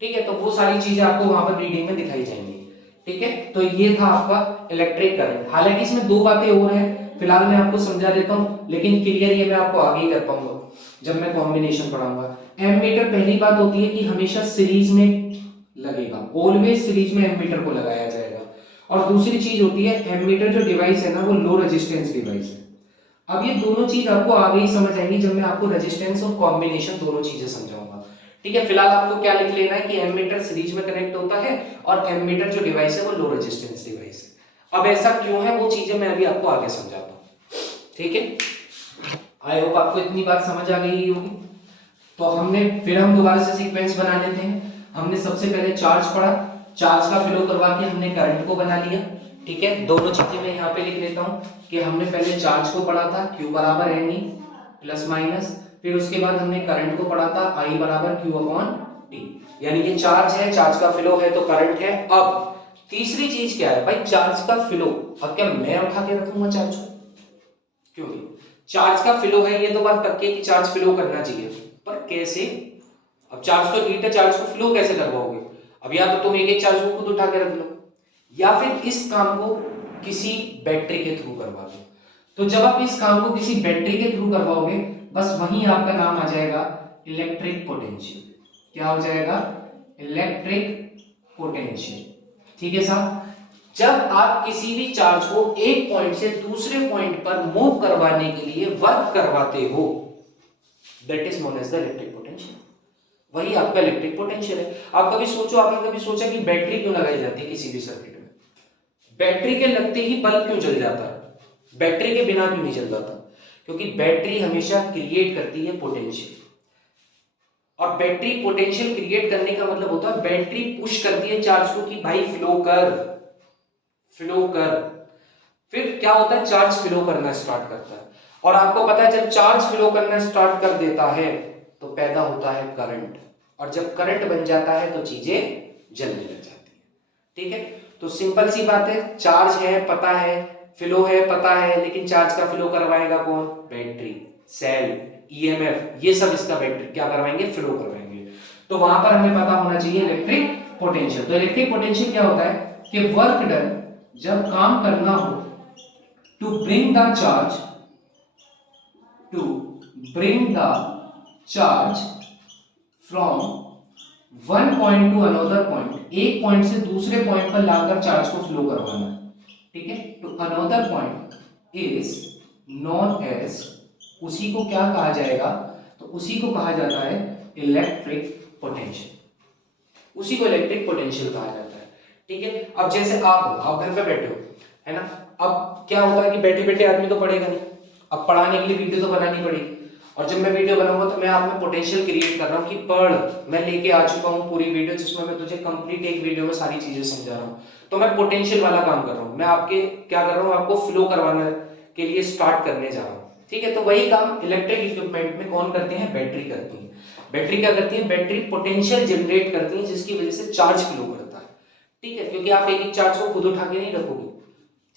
ठीक है। तो वो सारी चीजें आपको वहां पर रीडिंग में दिखाई जाएंगी, ठीक है। तो ये था आपका इलेक्ट्रिक करंट। हालांकि इसमें 2 बातें और हैं, फिलहाल मैं आपको समझा देता हूं, लेकिन क्लियर ये मैं आपको आगे ही कर पाऊंगा जब मैं कॉम्बिनेशन पढ़ाऊंगा। एमीटर पहली बात होती है कि हमेशा सीरीज में लगेगा, ऑलवेज सीरीज में एमीटर को लगाया जाएगा। और दूसरी चीज होती है एमीटर जो डिवाइस है ना, वो लो रेजिस्टेंस डिवाइस है। अब ये दोनों चीज आपको आगे ही समझ आएंगी जब मैं आपको रेजिस्टेंस और कॉम्बिनेशन दोनों चीजें समझाऊंगा, ठीक है। फिलहाल आपको क्या लिख लेना है कि एमीटर सीरीज में कनेक्ट होता है और एमीटर जो डिवाइस है वो लो रेजिस्टेंस डिवाइस है। अब ऐसा क्यों है वो चीजें मैं अभी आपको आगे समझाता हूँ, ठीक है। आई होप आपको इतनी बात समझ आ गई होगी। तो हम दोबारा से सीक्वेंस बना लेते हैं। हमने सबसे पहले चार्ज पढ़ा, चार्ज का फ्लो करवा के हमने करंट को बना लिया, ठीक है। दोनों चीजें मैं यहाँ पे लिख लेता हूँ कि हमने पहले चार्ज को पढ़ा था, Q बराबर NE प्लस माइनस, फिर उसके बाद हमने करंट को पढ़ा था, I बराबर Q अपॉन T, यानी कि चार्ज है, चार्ज का फ्लो है तो करंट है। अब तीसरी चीज क्या है भाई, चार्ज का फ्लो। अब क्या मैं उठा के रखूंगा चार्ज को, क्योंकि चार्ज का फ्लो है, ये तो बात पक्की है कि चार्ज फ्लो करना चाहिए, पर कैसे। अब चार्ज तो हीट है, चार्ज को फ्लो कैसे करवाओगे। अब या तो तुम एक चार्ज को खुद उठा के रख लो, या फिर इस काम को किसी बैटरी के थ्रू करवा दो। तो जब आप इस काम को किसी बैटरी के थ्रू करवाओगे, बस वहीं आपका नाम आ जाएगा इलेक्ट्रिक पोटेंशियल। क्या हो जाएगा, इलेक्ट्रिक पोटेंशियल, ठीक है साहब। जब आप किसी भी चार्ज को एक पॉइंट से दूसरे पॉइंट पर मूव करवाने के लिए वर्क करवाते हो, that is known as the electric potential. वही आपका इलेक्ट्रिक पोटेंशियल है। आप कभी सोचो, आपने कभी सोचा कि बैटरी क्यों लगाई जाती है किसी भी सर्किट में, बैटरी के लगते ही बल्ब क्यों जल जाता है, बैटरी के बिना क्यों नहीं जल जाता, क्योंकि बैटरी हमेशा क्रिएट करती है पोटेंशियल। और बैटरी पोटेंशियल क्रिएट करने का मतलब होता है बैटरी पुश करती है चार्ज को कि भाई फ्लो कर, फ्लो कर। फिर क्या होता है, चार्ज फ्लो करना स्टार्ट करता है। और आपको पता है जब चार्ज फ्लो करना स्टार्ट कर देता है तो पैदा होता है करंट, और जब करंट बन जाता है तो चीजें जलने लग जाती है, ठीक है। तो सिंपल सी बात है, चार्ज है पता है, फ्लो है पता है, लेकिन चार्ज का फ्लो करवाएगा कौन, बैटरी, सेल, ईएमएफ, ये सब इसका बैटरी क्या करवाएंगे, फ्लो करवाएंगे। तो वहां पर हमें पता होना चाहिए इलेक्ट्रिक पोटेंशियल। तो इलेक्ट्रिक पोटेंशियल क्या होता है कि वर्क डन, जब काम करना हो to bring the charge, to bring the charge from one point to another point, एक पॉइंट से दूसरे पॉइंट पर लाकर चार्ज को फ्लो करवाना, ठीक है। To another point is known as, उसी को क्या कहा जाएगा, तो उसी को कहा जाता है इलेक्ट्रिक पोटेंशियल, उसी को इलेक्ट्रिक पोटेंशियल कहा जाता है, ठीक है। अब जैसे आप घर पे बैठे हो, है ना, अब क्या होता है कि बैठे बैठे आदमी तो पढ़ेगा नहीं, अब पढ़ाने के लिए वीडियो तो बनानी पड़ेगी, और जब मैं वीडियो बनाऊंगा तो मैं आप में पोटेंशियल क्रिएट कर रहा हूँ कि पढ़, मैं लेके आ चुका हूँ पूरी वीडियो जिसमें मैं तुझे कंप्लीट एक वीडियो में सारी चीजें समझा रहा हूँ। तो मैं पोटेंशियल वाला काम कर रहा हूँ, मैं आपके क्या कर रहा हूँ, आपको फ्लो करवाने के लिए स्टार्ट करने जा रहा हूँ, ठीक है। तो वही काम इलेक्ट्रिक इक्विपमेंट में कौन करते हैं, बैटरी करती है। बैटरी क्या करती है, बैटरी पोटेंशियल जनरेट करती है जिसकी वजह से चार्ज फ्लो करता है, ठीक है। क्योंकि आप एक एक चार्ज को खुद उठा के नहीं रखोगे,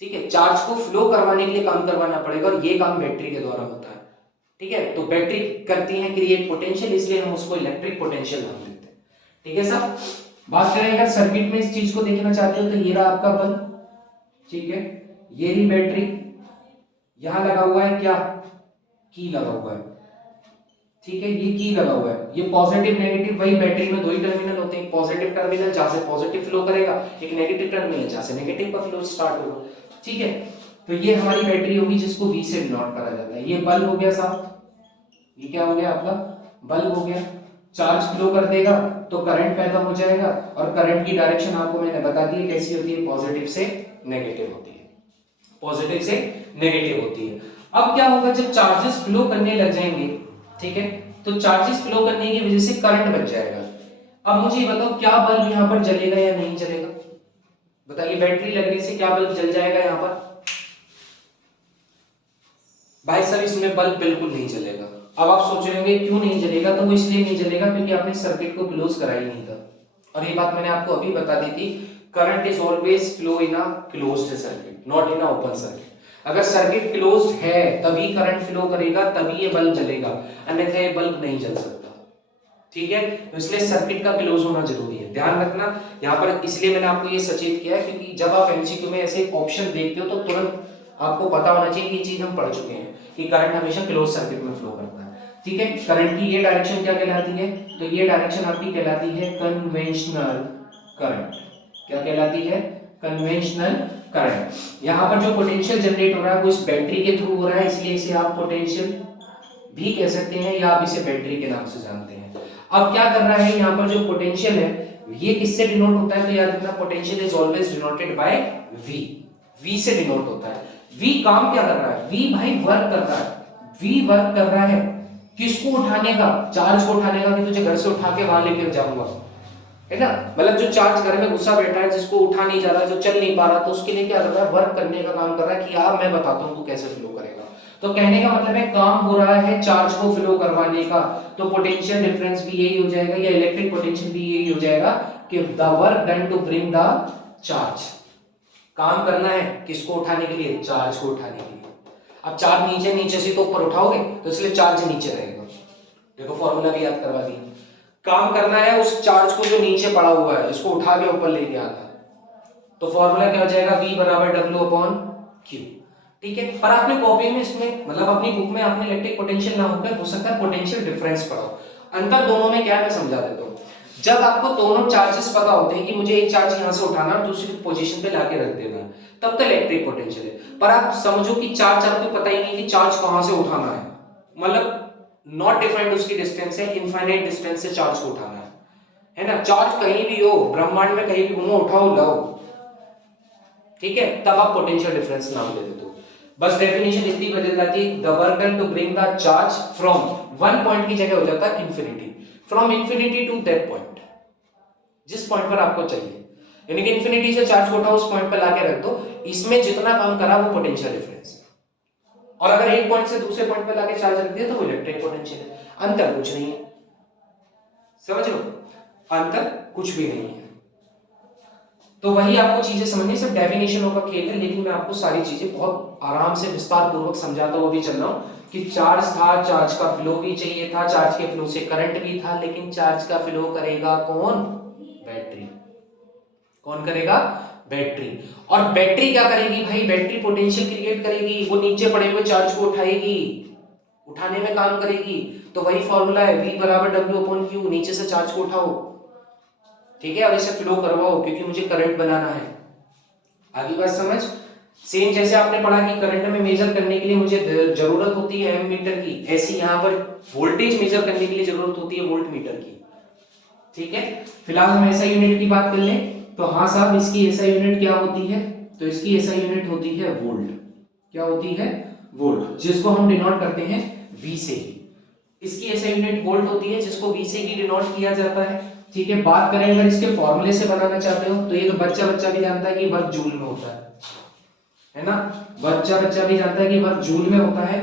ठीक है, चार्ज को फ्लो करवाने के लिए काम करवाना पड़ेगा और ये काम बैटरी के द्वारा होता है। ठीक है, तो बैटरी करती है क्रिएट पोटेंशियल, इसलिए हम उसको इलेक्ट्रिक पोटेंशियल नाम देते हैं। ठीक है साहब, बात करें अगर सर्किट में इस चीज को देखना चाहते हो तो ये रहा आपका बल्ब, ठीक है, ये रही बैटरी, यहां लगा हुआ है क्या, की लगा हुआ है, ठीक है, ये की लगा हुआ है, ये पॉजिटिव नेगेटिव, वही बैटरी में दो ही टर्मिनल होते हैं, पॉजिटिव टर्मिनल जहां से पॉजिटिव फ्लो करेगा, एक नेगेटिव टर्मिनल जहां से नेगेटिव का फ्लो स्टार्ट होगा। ठीक है, तो ये हमारी बैटरी होगी जिसको V से डिनोट करा जाता है। ये बल्ब हो गया साहब, ये क्या हो गया आपका बल्ब हो गया, चार्ज फ्लो कर देगा तो करंट पैदा हो जाएगा और करंट की डायरेक्शन आपको मैंने बता दी है कैसी होती है, पॉजिटिव से नेगेटिव होती है, पॉजिटिव से नेगेटिव होती है। अब क्या होगा जब चार्जेस फ्लो करने लग जाएंगे, ठीक है, तो चार्जेस फ्लो करने की वजह से करंट बच जाएगा। अब मुझे ये बताओ क्या बल्ब यहां पर जलेगा या नहीं जलेगा, बताइए, बैटरी लगने से क्या बल्ब जल जाएगा यहां पर, भाई साहब इसमें बल्ब बिल्कुल नहीं जलेगा। अब आप सोच रहे होंगे क्यों नहीं जलेगा, तो वो इसलिए नहीं जलेगा क्योंकि आपने सर्किट को क्लोज करा ही नहीं था, और ये बात मैंने आपको अभी बता दी थी, current is always flow in a closed circuit, not in a open circuit. अगर सर्किट क्लोज्ड है तभी करंट फ्लो करेगा, तभी ये बल्ब जलेगा, अन्यथा ये बल्ब नहीं जल सकता। ठीक है, तो इसलिए सर्किट का क्लोज होना जरूरी है, ध्यान रखना यहाँ पर। इसलिए मैंने आपको ये सचेत किया है क्योंकि जब आप एमसीक्यू में ऐसे ऑप्शन देखते हो तो तुरंत आपको पता होना चाहिए कि ये चीज हम पढ़ चुके हैं कि करंट हमेशा क्लोज सर्किट में फ्लो करता है। ठीक है, करंट की ये डायरेक्शन क्या कहलाती है, तो ये डायरेक्शन आपकी कहलाती है कन्वेंशनल करंट। क्या कहलाती है, कन्वेंशनल करंट। यहाँ पर जो पोटेंशियल जनरेट हो रहा है वो इस बैटरी के थ्रू हो रहा है, इसलिए इसे आप पोटेंशियल भी कह सकते हैं या आप इसे बैटरी के नाम से जानते हैं। अब क्या कर रहा है, यहाँ पर जो पोटेंशियल है ये किससे डिनोट होता है, तो याद रखना potential is always denoted by V, V से डिनोट होता है। V काम क्या कर रहा है, V भाई वर्क कर रहा है, V वर्क कर रहा है किसको उठाने का, चार्ज को उठाने का, कि तुझे घर से उठा के वहां लेकर जाऊंगा, है ना, मतलब जो चार्ज घर में घुसा बैठा है, जिसको उठा नहीं जा रहा, जो चल नहीं पा रहा, तो उसके लिए क्या कर रहा है, वर्क करने का काम कर रहा है कि यार मैं बताता हूं तू कैसे फ्लो करेगा। तो कहने का मतलब है काम हो रहा है चार्ज को फ्लो करवाने का, तो पोटेंशियल डिफरेंस भी यही हो जाएगा या इलेक्ट्रिक पोटेंशियल भी यही हो जाएगा कि the work done to bring the charge. काम करना है किसको उठाने के लिए, चार्ज को उठाने के लिए। अब चार्ज नीचे नीचे से तो ऊपर उठाओगे तो इसलिए चार्ज नीचे रहेगा, देखो फॉर्मूला भी याद करवा दिया। काम करना है उस चार्ज को जो नीचे पड़ा हुआ है इसको उठा के ऊपर लेके आना, तो फॉर्मूला क्या हो जाएगा, V बराबर W अपॉन Q। ठीक है, पर आपने कॉपी में इसमें मतलब अपनी बुक में आपने इलेक्ट्रिक पोटेंशियल ना होकर हो सकता है पोटेंशियल डिफरेंस पढ़ो। अंतर दोनों में क्या है मैं समझा देता हूँ। जब आपको दोनों चार्जेस पता होते हैं कि मुझे एक चार्ज यहां से उठाना और दूसरी पोजीशन पे लाके रख देना है, तब तो इलेक्ट्रिक पोटेंशियल है। पर आप समझो कि चार्ज आपको पता ही नहीं कि चार्ज कहां से उठाना है, मतलब नॉट डिफाइंड उसकी डिस्टेंस है, इनफाइनाइट डिस्टेंस से चार्ज को उठाना है ना, चार्ज कहीं भी हो ब्रह्मांड में कहीं भी घूमो उठाओ लाओ, ठीक है, तब आप पोटेंशियल डिफरेंस नाम दे देते हो। बस डेफिनेशन इतनी बदल जाती है, the work done to bring the charge from one point की जगह हो जाता है infinity, from infinity to that point, जिस पॉइंट पर आपको चाहिए, यानी कि इंफिनिटी से चार्ज को उठाओ उस पॉइंट पर लाके रख दो, इसमें जितना काम करा वो पोटेंशियल डिफरेंस है। और अगर एक पॉइंट से दूसरे पॉइंट पर लाके चार्ज रख दिया तो वो इलेक्ट्रिक पोटेंशियल है, अंतर कुछ नहीं है, समझ लो, अंतर कुछ भी नहीं है। तो वही आपको चीजें समझनी, सिर्फ डेफिनेशनों का खेल है, लेकिन मैं आपको सारी चीजें बहुत आराम से विस्तार पूर्वक समझाता हुआ भी चल रहा हूं कि चार्ज था, चार्ज का फ्लो भी चाहिए था, चार्ज के फ्लो से करंट भी था, लेकिन चार्ज का फ्लो करेगा कौन, बैटरी। कौन करेगा, बैटरी। और बैटरी क्या करेगी भाई, बैटरी पोटेंशियल क्रिएट करेगी, वो नीचे पड़े हुए चार्ज को उठाएगी, उठाने में काम करेगी। तो वही फॉर्मूला है, V बराबर W अपॉन Q, नीचे से चार्ज को उठाओ, ठीक है, और इसे फ्लो करवाओ क्योंकि मुझे करंट बनाना है। आगे बात समझ। सेम जैसे आपने पढ़ा कि करंट में मेजर करने के लिए मुझे जरूरत होती है एमीटर की, ऐसी यहां पर वोल्टेज मेजर करने के लिए जरूरत होती है वोल्ट मीटर की। ठीक है, फिलहाल हम ऐसा यूनिट की बात कर लें तो हाँ साहब, इसकी ऐसा यूनिट क्या होती है, तो इसकी ऐसा यूनिट होती है वोल्ट। क्या होती है, वोल्ट, जिसको हम डिनोट करते हैं V से। इसकी ऐसा यूनिट वोल्ट होती है जिसको V से ही डिनोट किया जाता है। ठीक है, बात करें अगर इसके फॉर्मूले से बनाना चाहते हो तो ये तो बच्चा बच्चा भी जानता है कि वर्क जूल में होता है ना, बच्चा बच्चा भी जानता है कि वर्क जूल में होता है।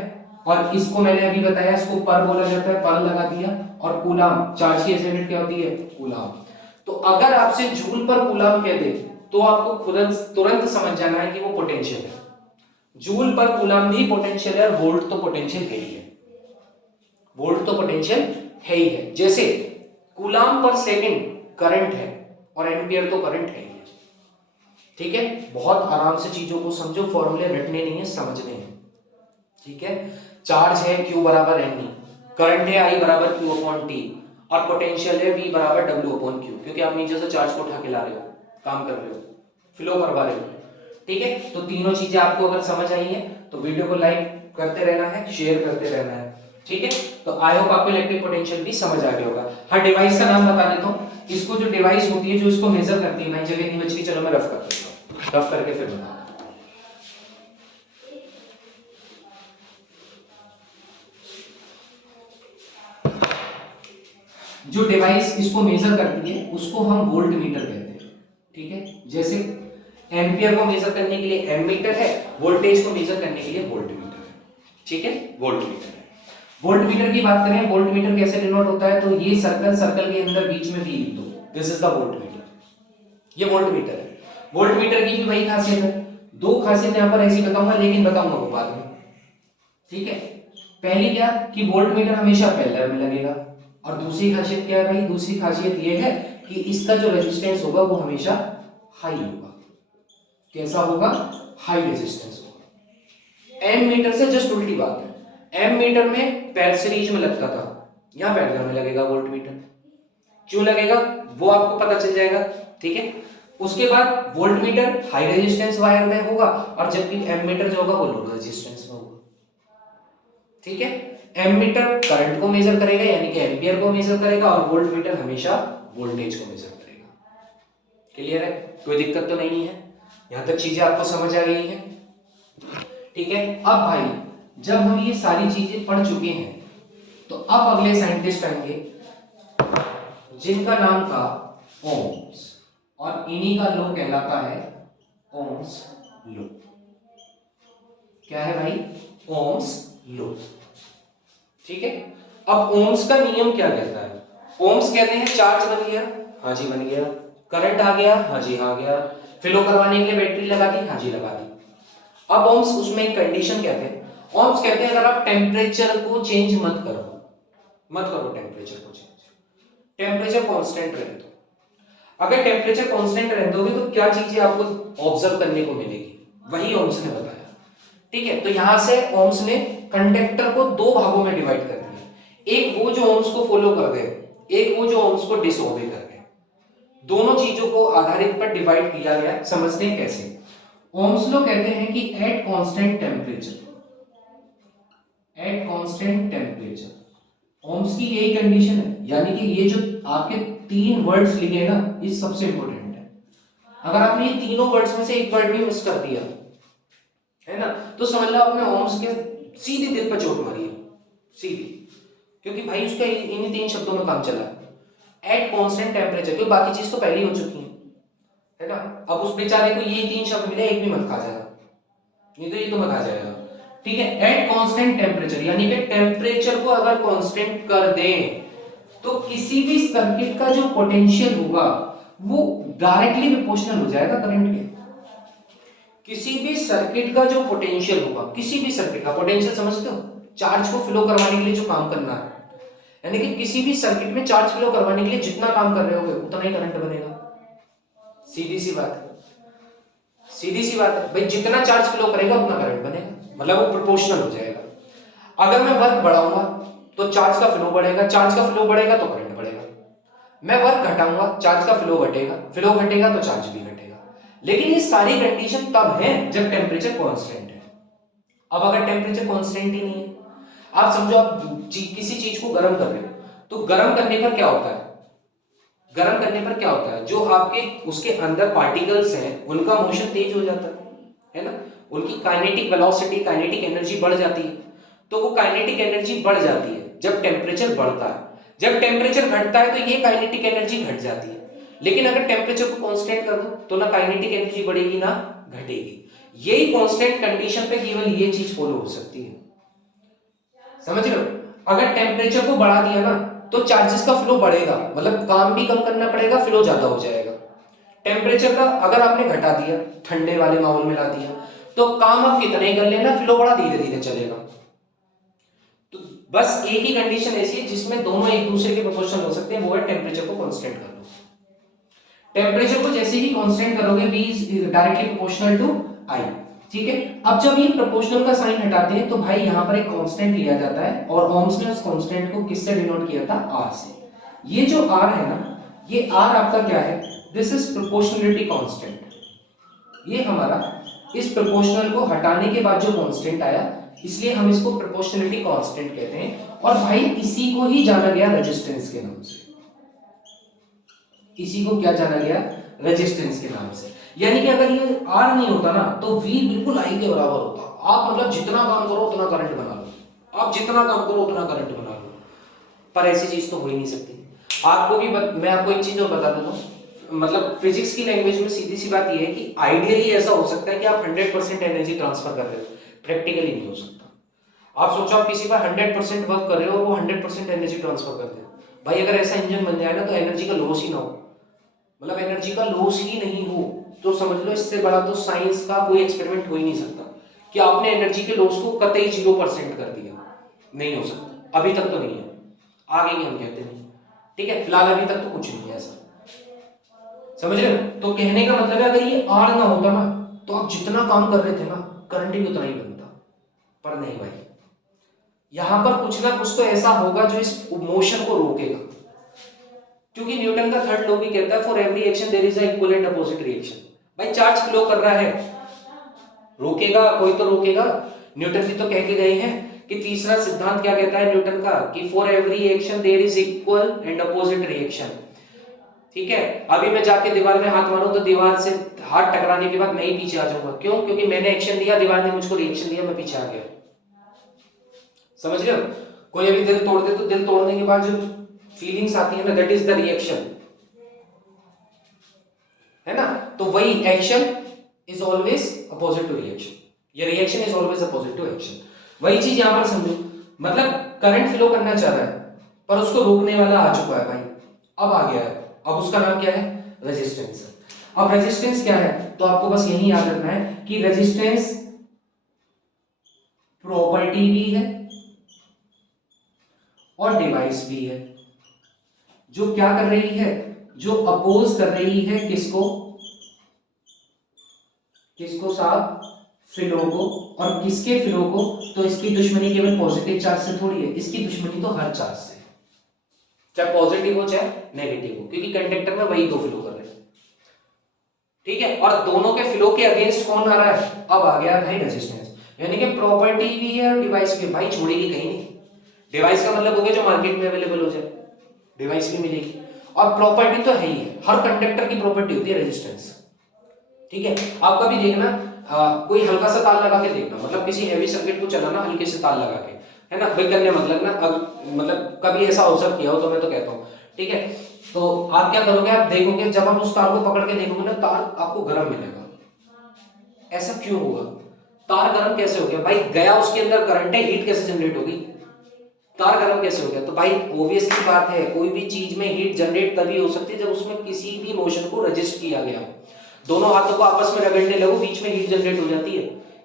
और इसको मैंने अभी बताया, इसको पर बोला जाता है, पर लगा दिया। और कूलाम, चार्ज की ऐसी यूनिट क्या होती है, कूलाम। तो अगर आपसे जूल पर कूलाम कह दे तो आपको तुरंत समझ जाना है कि वो पोटेंशियल है। जूल पर कूलम भी पोटेंशियल है और वोल्ट तो पोटेंशियल है ही है, वोल्ट तो पोटेंशियल है ही है। जैसे कूलम पर सेकंड करंट है और एम्पियर तो करंट है ही है। ठीक है, बहुत आराम से चीजों को समझो, फॉर्मूले रटने नहीं है, समझने हैं। ठीक है, चार्ज है Q बराबर एन, करंट है I बराबर Q अपॉन टी, और पोटेंशियल है V बराबर W अपॉन Q, क्योंकि आप नीचे से चार्ज को उठा के ला रहे हो, काम कर रहे हो, फ्लो करवा रहे हो। ठीक है, तो तीनों चीजें आपको अगर समझ आई है तो वीडियो को लाइक करते रहना है, शेयर करते रहना है। ठीक है, तो आई होप आपको इलेक्ट्रिक पोटेंशियल भी समझ आ गया होगा। हाँ, डिवाइस का नाम बता देता हूँ। इसको जो डिवाइस होती है जो इसको मेजर करती है, मैं जगह नहीं बची, चलो मैं रफ कर देता हूँ, रफ करके फिर बता। जो डिवाइस इसको मेजर करती है उसको हम वोल्ट मीटर कहते हैं। ठीक है, जैसे एम्पियर को मेजर करने के लिए एमीटर है, वोल्टेज को मेजर करने के लिए वोल्ट मीटर है। ठीक है, वोल्ट मीटर है। वोल्ट मीटर की बात करें, वोल्ट मीटर कैसे डिनोट होता है, तो ये सर्कल के अंदर बीच में वी लिख दो, this is the volt meter, ये वोल्ट मीटर है। वोल्ट मीटर की भी वही खासियत है, दो खासियत यहां पर ऐसी बताऊंगा, लेकिन बताऊंगा वो बाद में। ठीक है, पहली क्या कि वोल्ट मीटर हमेशा पैरेलल में लगेगा, और दूसरी खासियत क्या है भाई, दूसरी खासियत ये है कि इसका जो रेजिस्टेंस होगा वो हमेशा हाई होगा। कैसा होगा, हाई रेजिस्टेंस होगा। एम मीटर से जस्ट उल्टी बात है, एम मीटर में पैर सीरीज में लगता था, यहां पैरेलल में लगेगा वोल्ट मीटर। क्यों लगेगा वो आपको पता चल जाएगा। ठीक है, उसके बाद volt meter high resistance wire में होगा, और जबकि एम मीटर जो होगा वो लो रेजिस्टेंस में होगा। ठीक है, एमीटर करंट को मेजर करेगा यानी कि एम्पियर को मेजर करेगा, और वोल्ट मीटर हमेशा वोल्टेज को मेजर करेगा। क्लियर है, कोई दिक्कत तो नहीं है, यहां तक चीजें आपको समझ आ गई है। ठीक है, अब भाई जब हम ये सारी चीजें पढ़ चुके हैं तो अब अगले साइंटिस्ट आएंगे जिनका नाम था ओम्स, और इन्हीं का लॉ कहलाता है ओम्स लॉ। क्या है भाई, ओम्स लॉ। ठीक है, अब ओम्स का नियम क्या कहता है, ओम्स कहते हैं चार्ज बन गया, हाँ जी बन गया, करंट आ गया, हाँ जी आ गया, फ्लो करवाने के लिए बैटरी लगा दी, हाँ जी लगा दी। अब ओम्स उसमें एक कंडीशन कहते हैं, ओम्स कहते हैं अगर आप टेम्परेचर को चेंज मत करो टेम्परेचर को चेंज, टेम्परेचर कांस्टेंट रहे दो। अगर टेम्परेचर कांस्टेंट रह दोगे तो क्या चीजें आपको ऑब्जर्व करने को मिलेगी, वही ओम्स ने बताया। ठीक है, तो यहां से ओम्स ने कंडक्टर को दो भागों में डिवाइड कर दिया, एक वो जो ओम्स को फॉलो कर दे, एक वो जो ओम्स को डिसओबे कर दे। दोनों चीजों को आधारित पर डिवाइड किया गया। समझते हैं कैसे। ओम्स लॉ कहते हैं कि एट कांस्टेंट टेम्परेचर, ओम्स की यही कंडीशन है, यानी कि ये जो आपके तीन वर्ड्स लिखे हैं ना, ये सबसे इंपॉर्टेंट है। अगर आपने ये तीनों वर्ड्स में से एक वर्ड भी मिस कर दिया है ना, तो समझ लो आपने ओम्स के सीधे दिल पर चोट मारी है, सीधी, क्योंकि भाई उसका इन्हीं तीन शब्दों में काम चला है, एट कांस्टेंट टेम्परेचर, क्योंकि बाकी चीज तो पहले ही हो चुकी है ना। अब उस बेचारे को ये तीन शब्द मिले, एक भी मत खा जाएगा, नहीं तो ये तो मत आ जाएगा। ठीक है, एट कांस्टेंट टेम्परेचर यानी कि टेम्परेचर को अगर कांस्टेंट कर दें तो किसी भी सर्किट का जो पोटेंशियल होगा वो डायरेक्टली प्रोपोर्शनल हो जाएगा करंट के। किसी भी सर्किट का जो पोटेंशियल होगा, किसी भी सर्किट का पोटेंशियल समझते हो, चार्ज को फ्लो करवाने के लिए जो काम करना है, यानी कि किसी भी सर्किट में चार्ज फ्लो करवाने के लिए जितना काम कर रहे होगे उतना ही करंट बनेगा। सीधी सी बात है, सीधी सी बात है भाई, जितना चार्ज फ्लो करेगा उतना करंट बनेगा, मतलब वो प्रोपोर्शनल हो जाएगा। अगर मैं वर्क बढ़ाऊंगा तो चार्ज का फ्लो बढ़ेगा, चार्ज का फ्लो बढ़ेगा तो करंट बढ़ेगा। मैं वर्क घटाऊंगा, चार्ज का फ्लो घटेगा, फ्लो घटेगा तो चार्ज भी घटेगा। लेकिन ये सारी कंडीशन तब है जब टेम्परेचर कांस्टेंट है। अब अगर टेम्परेचर कांस्टेंट ही नहीं है, आप समझो आप किसी चीज को गर्म कर रहे हो, तो गर्म करने पर क्या होता है, गर्म करने पर क्या होता है, जो आपके उसके अंदर पार्टिकल्स हैं उनका मोशन तेज हो जाता है ना, उनकी काइनेटिक वेलोसिटी, काइनेटिक एनर्जी बढ़ जाती है। तो वो काइनेटिक एनर्जी बढ़ जाती है जब टेम्परेचर बढ़ता है, जब टेम्परेचर घटता है तो ये काइनेटिक एनर्जी घट जाती है। लेकिन अगर टेम्परेचर को कांस्टेंट कर दो तो ना काइनेटिक एनर्जी बढ़ेगी ना घटेगी। यही कांस्टेंट कंडीशन पे केवल ये चीज फॉलो हो सकती है, समझ लो। अगर टेम्परेचर को बढ़ा दिया ना तो चार्जेस का फ्लो बढ़ेगा, मतलब काम भी कम करना पड़ेगा, फ्लो ज्यादा हो जाएगा। टेम्परेचर का अगर आपने घटा दिया, ठंडे वाले माहौल में ला दिया, तो काम आप कितना ही कर लेना, फ्लो बड़ा धीरे धीरे चलेगा। तो बस एक ही कंडीशन ऐसी है जिसमें दोनों एक दूसरे के प्रोपोर्शनल हो सकते हैं, वो है टेम्परेचर को कांस्टेंट कर लो। टेम्परेचर को जैसे ही कांस्टेंट करोगे, V is directly proportional to I, ठीक है। अब जब ये प्रोपोर्शनल का साइन हटाते हैं तो भाई यहाँ पर एक कांस्टेंट लिया जाता है, और ओम्स ने उस कांस्टेंट को किससे डिनोट किया था, R से। ये जो R है ना, ये R आपका क्या है, दिस इज प्रोपोर्शनलिटी कांस्टेंट। ये हमारा इस प्रोपोर्शनल को हटाने के बाद जो कांस्टेंट आया, इसलिए हम इसको प्रोपोर्शनलिटी कांस्टेंट कहते हैं। और भाई इसी को ही जाना गया रेजिस्टेंस के नाम से। इसी को क्या जाना गया, रेजिस्टेंस के नाम से। यानी कि अगर ये R नहीं होता ना, तो V बिल्कुल I के बराबर होता। आप मतलब जितना काम करो उतना करंट बना लो, आप जितना काम करो उतना करंट बना लो, पर ऐसी चीज तो हो ही नहीं सकती। आपको भी मैं आपको एक चीज और बता देता हूँ, मतलब फिजिक्स की लैंग्वेज में सीधी सी बात यह है कि आइडियली ऐसा हो सकता है कि आप 100% एनर्जी ट्रांसफर कर रहे हो, प्रैक्टिकली नहीं हो सकता। आप सोचो आप किसी पर 100% वर्क कर रहे हो, वो 100% एनर्जी ट्रांसफर कर दे, भाई अगर ऐसा इंजन बन जाए ना तो एनर्जी का लॉस ही ना हो, मतलब एनर्जी का लॉस ही नहीं हो, तो समझ लो इससे बड़ा तो साइंस का कोई एक्सपेरिमेंट हो ही नहीं सकता कि आपने एनर्जी के लॉस को कतई 0% कर दिया। नहीं हो सकता, अभी तक तो नहीं है, आगे की हम कहते नहीं, ठीक है। फिलहाल अभी तक तो कुछ नहीं है ऐसा, समझ रहे हो। तो कहने का मतलब है अगर ये R ना होता ना, तो आप जितना काम कर रहे थे ना, करंट भी उतना ही बनता, पर नहीं भाई, यहां पर कुछ ना कुछ तो ऐसा होगा जो इस मोशन को रोकेगा, क्योंकि न्यूटन का थर्ड लॉ भी कहता है for every action there is a equal and opposite reaction. भाई चार्ज फ्लो कर रहा है, रोकेगा कोई तो रोकेगा। न्यूटन भी तो कह के गए हैं कि तीसरा सिद्धांत क्या कहता है न्यूटन का, कि for every action there is equal and opposite reaction, ठीक है। अभी मैं जाके दीवार में हाथ मारूं तो दीवार से हाथ टकराने के बाद मैं ही पीछे आ जाऊंगा, क्यों, क्योंकि मैंने एक्शन दिया, दीवार ने मुझको रिएक्शन दिया, मैं पीछे आ गया, समझ रहे हो। कोई अभी दिल तोड़ दे तो दिल तोड़ने के बाद जो फीलिंग्स आती है ना, दैट इज द रिएक्शन, है ना। तो वही action is always opposite to reaction, ये reaction is always opposite to action. वही चीज यहां पर समझो, मतलब करंट फ्लो करना चाह रहा है पर उसको रोकने वाला आ चुका है भाई, अब आ गया है, अब उसका नाम क्या है, रेजिस्टेंस। अब रेजिस्टेंस क्या है, तो आपको बस यही याद रखना है कि रेजिस्टेंस प्रॉपर्टी भी है और डिवाइस भी है, जो क्या कर रही है, जो अपोज कर रही है किसको, किसको साहब, फ्लो को। और किसके फ्लो को, तो इसकी दुश्मनी केवल पॉजिटिव चार्ज से थोड़ी है, इसकी दुश्मनी तो हर चार्ज से, चाहे पॉजिटिव हो चाहे नेगेटिव हो, क्योंकि कंडक्टर में वही दो फ्लो कर रहे हैं, ठीक है। और दोनों के फ्लो के अगेंस्ट कौन आ रहा है, अब आ गया भाई रेजिस्टेंस। यानी कि प्रॉपर्टी भी है और डिवाइस भी, भाई छोड़ेगी कहीं नहीं। डिवाइस का मतलब हो गया जो मार्केट में अवेलेबल हो जाए, डिवाइस भी मिलेगी। और प्रॉपर्टी तो है ही है, हर कंडक्टर की प्रॉपर्टी होती है रेजिस्टेंस, ठीक है। आप कभी देखना कोई हल्का सा तार लगा के देखना, मतलब किसी हैवी सर्किट को चलाना हल्के से तार लगा के, है ना, भाई करने मतलब ना, मतलब कभी ऐसा अवसर किया हो तो मैं तो कहता हूँ, ठीक है। तो आप क्या करोगे, आप देखोगे जब आप उस तार को पकड़ के देखोगे ना, तार आपको गर्म मिलेगा। ऐसा क्यों होगा, तार गर्म कैसे हो गया, भाई गया उसके अंदर करंट है, हीट कैसे जनरेट होगी, तार गर्म कैसे हो गया। तो भाई ऑब्वियसली बात है, कोई भी चीज में हीट जनरेट तभी हो सकती है जब उसमें किसी भी मोशन को रजिस्ट किया गया, दोनों हाथों को आपस में रगड़ने लगो, बीच में हीट जनरेट हो जाती है,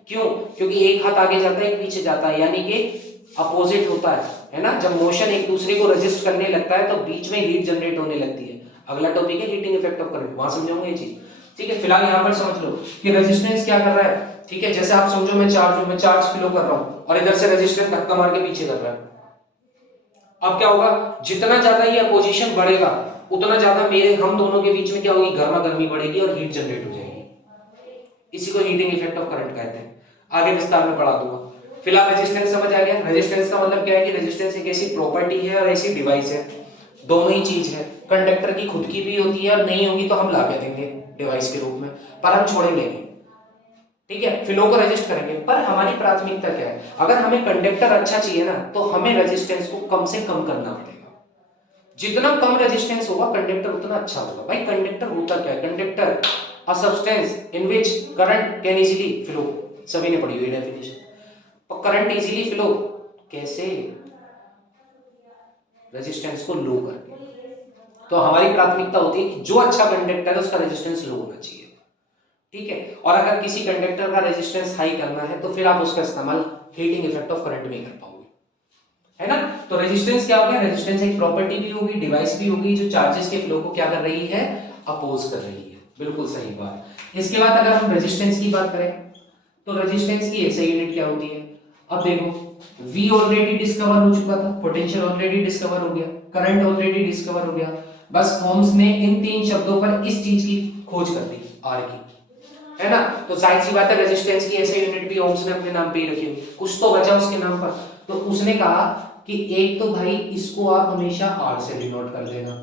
क्यों, क्योंकि एक हाथ आगे जाता है एक पीछे जाता है, यानी कि अपोजिट होता है ना। जब मोशन एक दूसरे को रजिस्ट करने लगता है तो बीच में हीट जनरेट होने लगती है। अगला टॉपिक है हीटिंग इफेक्ट ऑफ करंट, वहां समझाऊंगा ये चीज, ठीक है। फिलहाल यहाँ पर समझ लो कि रेजिस्टेंस क्या कर रहा है, ठीक है। जैसे आप समझो मैं चार्ज फ्लो कर रहा हूँ और इधर से रेजिस्टेंस धक्का मार के पीछे कर रहा है, अब क्या होगा, जितना ज्यादा ये अपोजिशन बढ़ेगा उतना ज्यादा मेरे हम दोनों के बीच में क्या होगी, गर्मा गर्मी बढ़ेगी और हीट जनरेट हो जाएगी। इसी को हीटिंग इफेक्ट ऑफ करंट कहते हैं, आगे विस्तार में पढ़ा दूंगा। फिलहाल रेजिस्टेंस समझ आ गया। रेजिस्टेंस का मतलब क्या है कि रेजिस्टेंस एक ऐसी प्रॉपर्टी है और ऐसी डिवाइस है, दोनों ही चीज है, कंडक्टर की खुद की भी होती है और नहीं होगी तो हम ला के देंगे डिवाइस के रूप में, पर हम छोड़ेंगे नहीं, ठीक है, फ्लो को रजिस्ट करेंगे। पर हमारी प्राथमिकता क्या है, अगर हमें कंडक्टर अच्छा चाहिए ना तो हमें रेजिस्टेंस को कम से कम करना पड़ेगा, जितना कम रेजिस्टेंस होगा कंडक्टर उतना अच्छा होगा। भाई कंडक्टर होता क्या है, conductor a substance in which current can easily flow, सभी ने पढ़ी हुई डेफिनेशन। और करंट इजीली फ्लो कैसे, रेजिस्टेंस को लो करके, तो हमारी प्राथमिकता होती है कि जो अच्छा कंडक्टर है उसका रेजिस्टेंस लो होना चाहिए, ठीक है। और अगर किसी कंडक्टर का रेजिस्टेंस हाई करना है तो फिर आप उसका इस्तेमाल हीटिंग इफेक्ट ऑफ करंट में कर पाओगे, है ना। तो रेजिस्टेंस क्या हो गया, रेजिस्टेंस एक प्रॉपर्टी भी होगी, डिवाइस भी होगी जो चार्जेस के फ्लो को क्या कर रही है, अपोज कर रही है, बिल्कुल सही बात। इसके बाद अगर हम रेजिस्टेंस की बात करें तो रेजिस्टेंस की ऐसे यूनिट क्या होती है, अब देखो V ऑलरेडी डिस्कवर हो चुका था, पोटेंशियल ऑलरेडी डिस्कवर हो गया, करंट ऑलरेडी डिस्कवर हो गया, बस ओम्स ने इन तीन शब्दों पर इस चीज की खोज कर दी, R की, है ना। तो जाहिर सी बात है रेजिस्टेंस की ऐसे यूनिट भी ओम्स ने अपने नाम पे ही रखी होगी, कुछ तो बचा उसके नाम पर। तो उसने कहा कि एक तो भाई इसको आप हमेशा R से डिनोट कर देना,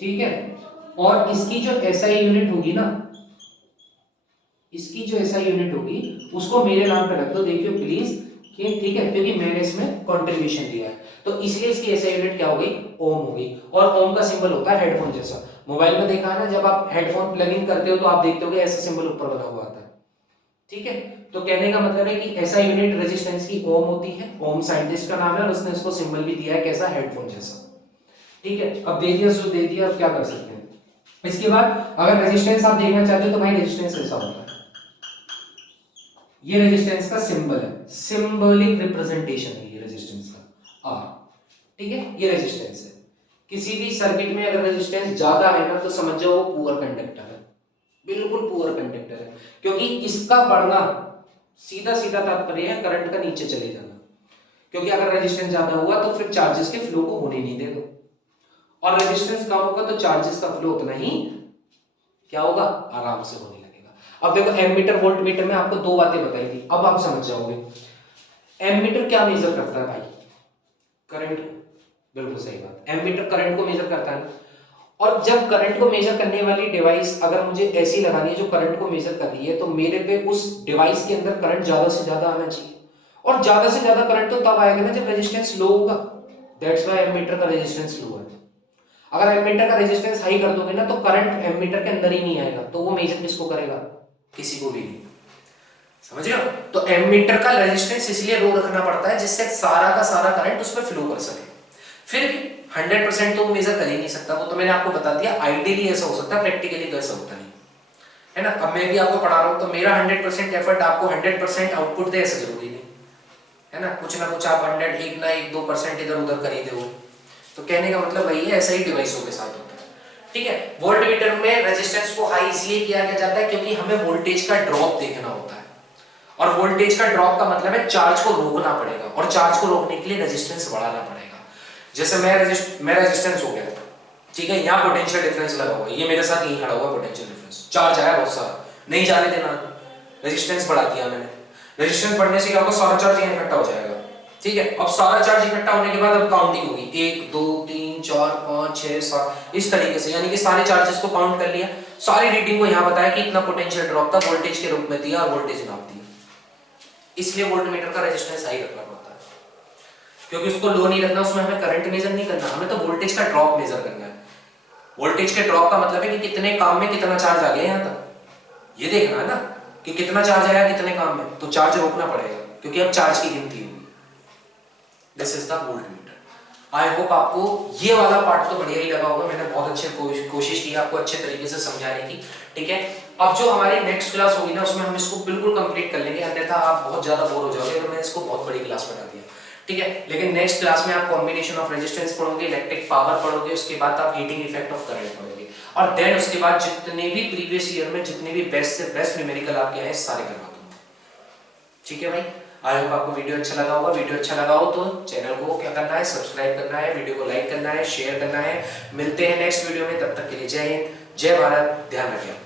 ठीक है, और इसकी जो SI यूनिट होगी ना, इसकी जो SI यूनिट होगी उसको मेरे नाम पे रख दो, देखियो प्लीज, कि ठीक है, क्योंकि मैंने इसमें कंट्रीब्यूशन दिया है, तो इसलिए इसकी SI यूनिट क्या हो गई, ओम हो गई। और ओम का सिंबल होता है हेडफोन जैसा, मोबाइल में देखा है ना, जब आप हेडफोन प्लग इन करते हो तो आप देखते हो ऐसा सिंबल ऊपर बना हुआ आता है, ठीक है। तो कहने का मतलब है कि SI यूनिट रेजिस्टेंस की ओम होती है, ओम साइंटिस्ट का नाम है और उसने उसको सिंबल भी दिया है कैसा, हेडफोन जैसा, ठीक है। अब दे दिया सो दे दिया, अब क्या कर सकते हैं। इसके बाद अगर रेजिस्टेंस आप देखना चाहते हो तो भाई रेजिस्टेंस कैसा होता है, ये रेजिस्टेंस का सिंबल है, सिंबॉलिक रिप्रेजेंटेशन है ये रेजिस्टेंस का, आर, ठीक है, ये रेजिस्टेंस है। किसी भी सर्किट में अगर रेजिस्टेंस ज्यादा है ना तो समझ जाओ वो पुअर कंडक्टर है, बिल्कुल पुअर कंडक्टर है, क्योंकि इसका बढ़ना सीधा सीधा तात्पर्य है करंट का नीचे चले जाना, क्योंकि अगर रेजिस्टेंस ज्यादा हुआ तो फिर चार्जेस के फ्लो को होने नहीं देगा, और रेजिस्टेंस कम होगा तो चार्जेस का फ्लो उतना ही क्या होगा, आराम से होने लगेगा। अब देखो एमीटर वोल्ट मीटर में आपको दो बातें बताई थी, अब आप समझ जाओगे। एमीटर क्या मेजर करता है भाई, करंट, बिल्कुल सही बात, एमीटर करंट को मेजर करता है। और जब करंट को मेजर करने वाली डिवाइस अगर मुझे ऐसी लगानी है जो करंट को मेजर कर रही है, तो मेरे पे उस डिवाइस के अंदर करंट ज्यादा से ज्यादा आना चाहिए, और ज्यादा से ज्यादा करंट तो तब आएगा ना जब रेजिस्टेंस लो होगा, दैट्स व्हाई एमीटर का रेजिस्टेंस लो है। अगर एमीटर का रेजिस्टेंस हाई कर दोगे ना तो करंट एमीटर के अंदर ही नहीं आएगा, तो वो मेजर किसको करेगा, किसी को भी नहीं, समझ रहे हो। तो एमीटर का रेजिस्टेंस इसलिए लो रखना पड़ता है जिससे सारा का सारा करंट उसमें फ्लो कर सके। फिर भी 100% तो मेजर कर ही नहीं सकता, वो तो मैंने आपको बता दिया, आइडियली ऐसा हो सकता है, प्रैक्टिकली तो ऐसा होता नहीं है ना। अब मैं भी आपको पढ़ा रहा हूं तो मेरा 100% एफर्ट आपको 100% आउटपुट दे, ऐसा जरूरी नहीं है ना, कुछ ना कुछ आप 100 1 ना 1 2% इधर उधर कर ही दो। तो कहने का मतलब वही है, ऐसा ही डिवाइसों के साथ होता है, ठीक है। वोल्ट मीटर में रेजिस्टेंस को हाई इसलिए किया जाता है क्योंकि हमें वोल्टेज का ड्रॉप देखना होता है, और वोल्टेज का ड्रॉप का मतलब है चार्ज को रोकना पड़ेगा, और चार्ज को रोकने के लिए रेजिस्टेंस बढ़ाना पड़ेगा। जैसे मैं रेजिस्टेंस हो गया, ठीक है, यहाँ पोटेंशियल डिफरेंस लगा हुआ है, ये मेरे साथ यहीं खड़ा हुआ पोटेंशियल डिफरेंस, चार्ज आया बहुत सारा, नहीं जाने देना, रेजिस्टेंस बढ़ा दिया मैंने, रेजिस्टेंस बढ़ने से क्या होगा, सारा चार्ज यहाँ इकट्ठा हो जाएगा, ठीक है। अब सारा चार्ज इकट्ठा होने के बाद अब काउंटिंग होगी, 1 2 3 4 5 6 7 इस तरीके से, यानी कि सारे चार्जेस को काउंट कर लिया, सारी रीडिंग को यहाँ बताया कि इतना पोटेंशियल ड्रॉप था, वोल्टेज के रूप में दिया और वोल्टेज नाप दिया। इसलिए वोल्टमीटर का रेजिस्टेंस हाई रखना पड़ता है, क्योंकि उसको लो नहीं रखना, उसमें हमें करंट मेजर नहीं करना, हमें तो वोल्टेज का ड्रॉप मेजर करना है। वोल्टेज के ड्रॉप का मतलब है कि कितने काम में कितना चार्ज आ गया यहाँ तक, ये देखना है ना कि कितना चार्ज आया कितने काम में, तो चार्ज रोकना पड़ेगा क्योंकि अब चार्ज की गिनती होगी। This is the voltmeter. I hope आपको ये वाला पार्ट तो बढ़िया ही लगा होगा, मैंने बहुत अच्छे कोशिश की आपको अच्छे तरीके से समझाने की, ठीक है। अब जो हमारी नेक्स्ट क्लास होगी ना उसमें हम इसको बिल्कुल कंप्लीट कर लेंगे, अन्यथा आप बहुत ज्यादा बोर हो जाओगे, तो मैंने इसको बहुत बड़ी क्लास बना दिया, ठीक है। लेकिन नेक्स्ट क्लास में आप कॉम्बिनेशन ऑफ रेजिस्टेंस पढ़ोगे, इलेक्ट्रिक पावर पढ़ोगे, उसके बाद आप हीटिंग इफेक्ट ऑफ करंट पढ़ोगे, और देन उसके बाद जितने भी प्रीवियस ईयर में जितने भी बेस्ट से बेस्ट न्यूमेरिकल आपके हैं सारे करवा दूंगा, ठीक है भाई। आई होप आपको वीडियो अच्छा लगा होगा, वीडियो अच्छा लगा हो तो चैनल को क्या करना है, सब्सक्राइब करना है, वीडियो को लाइक करना है, शेयर करना है। मिलते हैं नेक्स्ट वीडियो में, तब तक के लिए जय हिंद, जय भारत, ध्यान रखिए।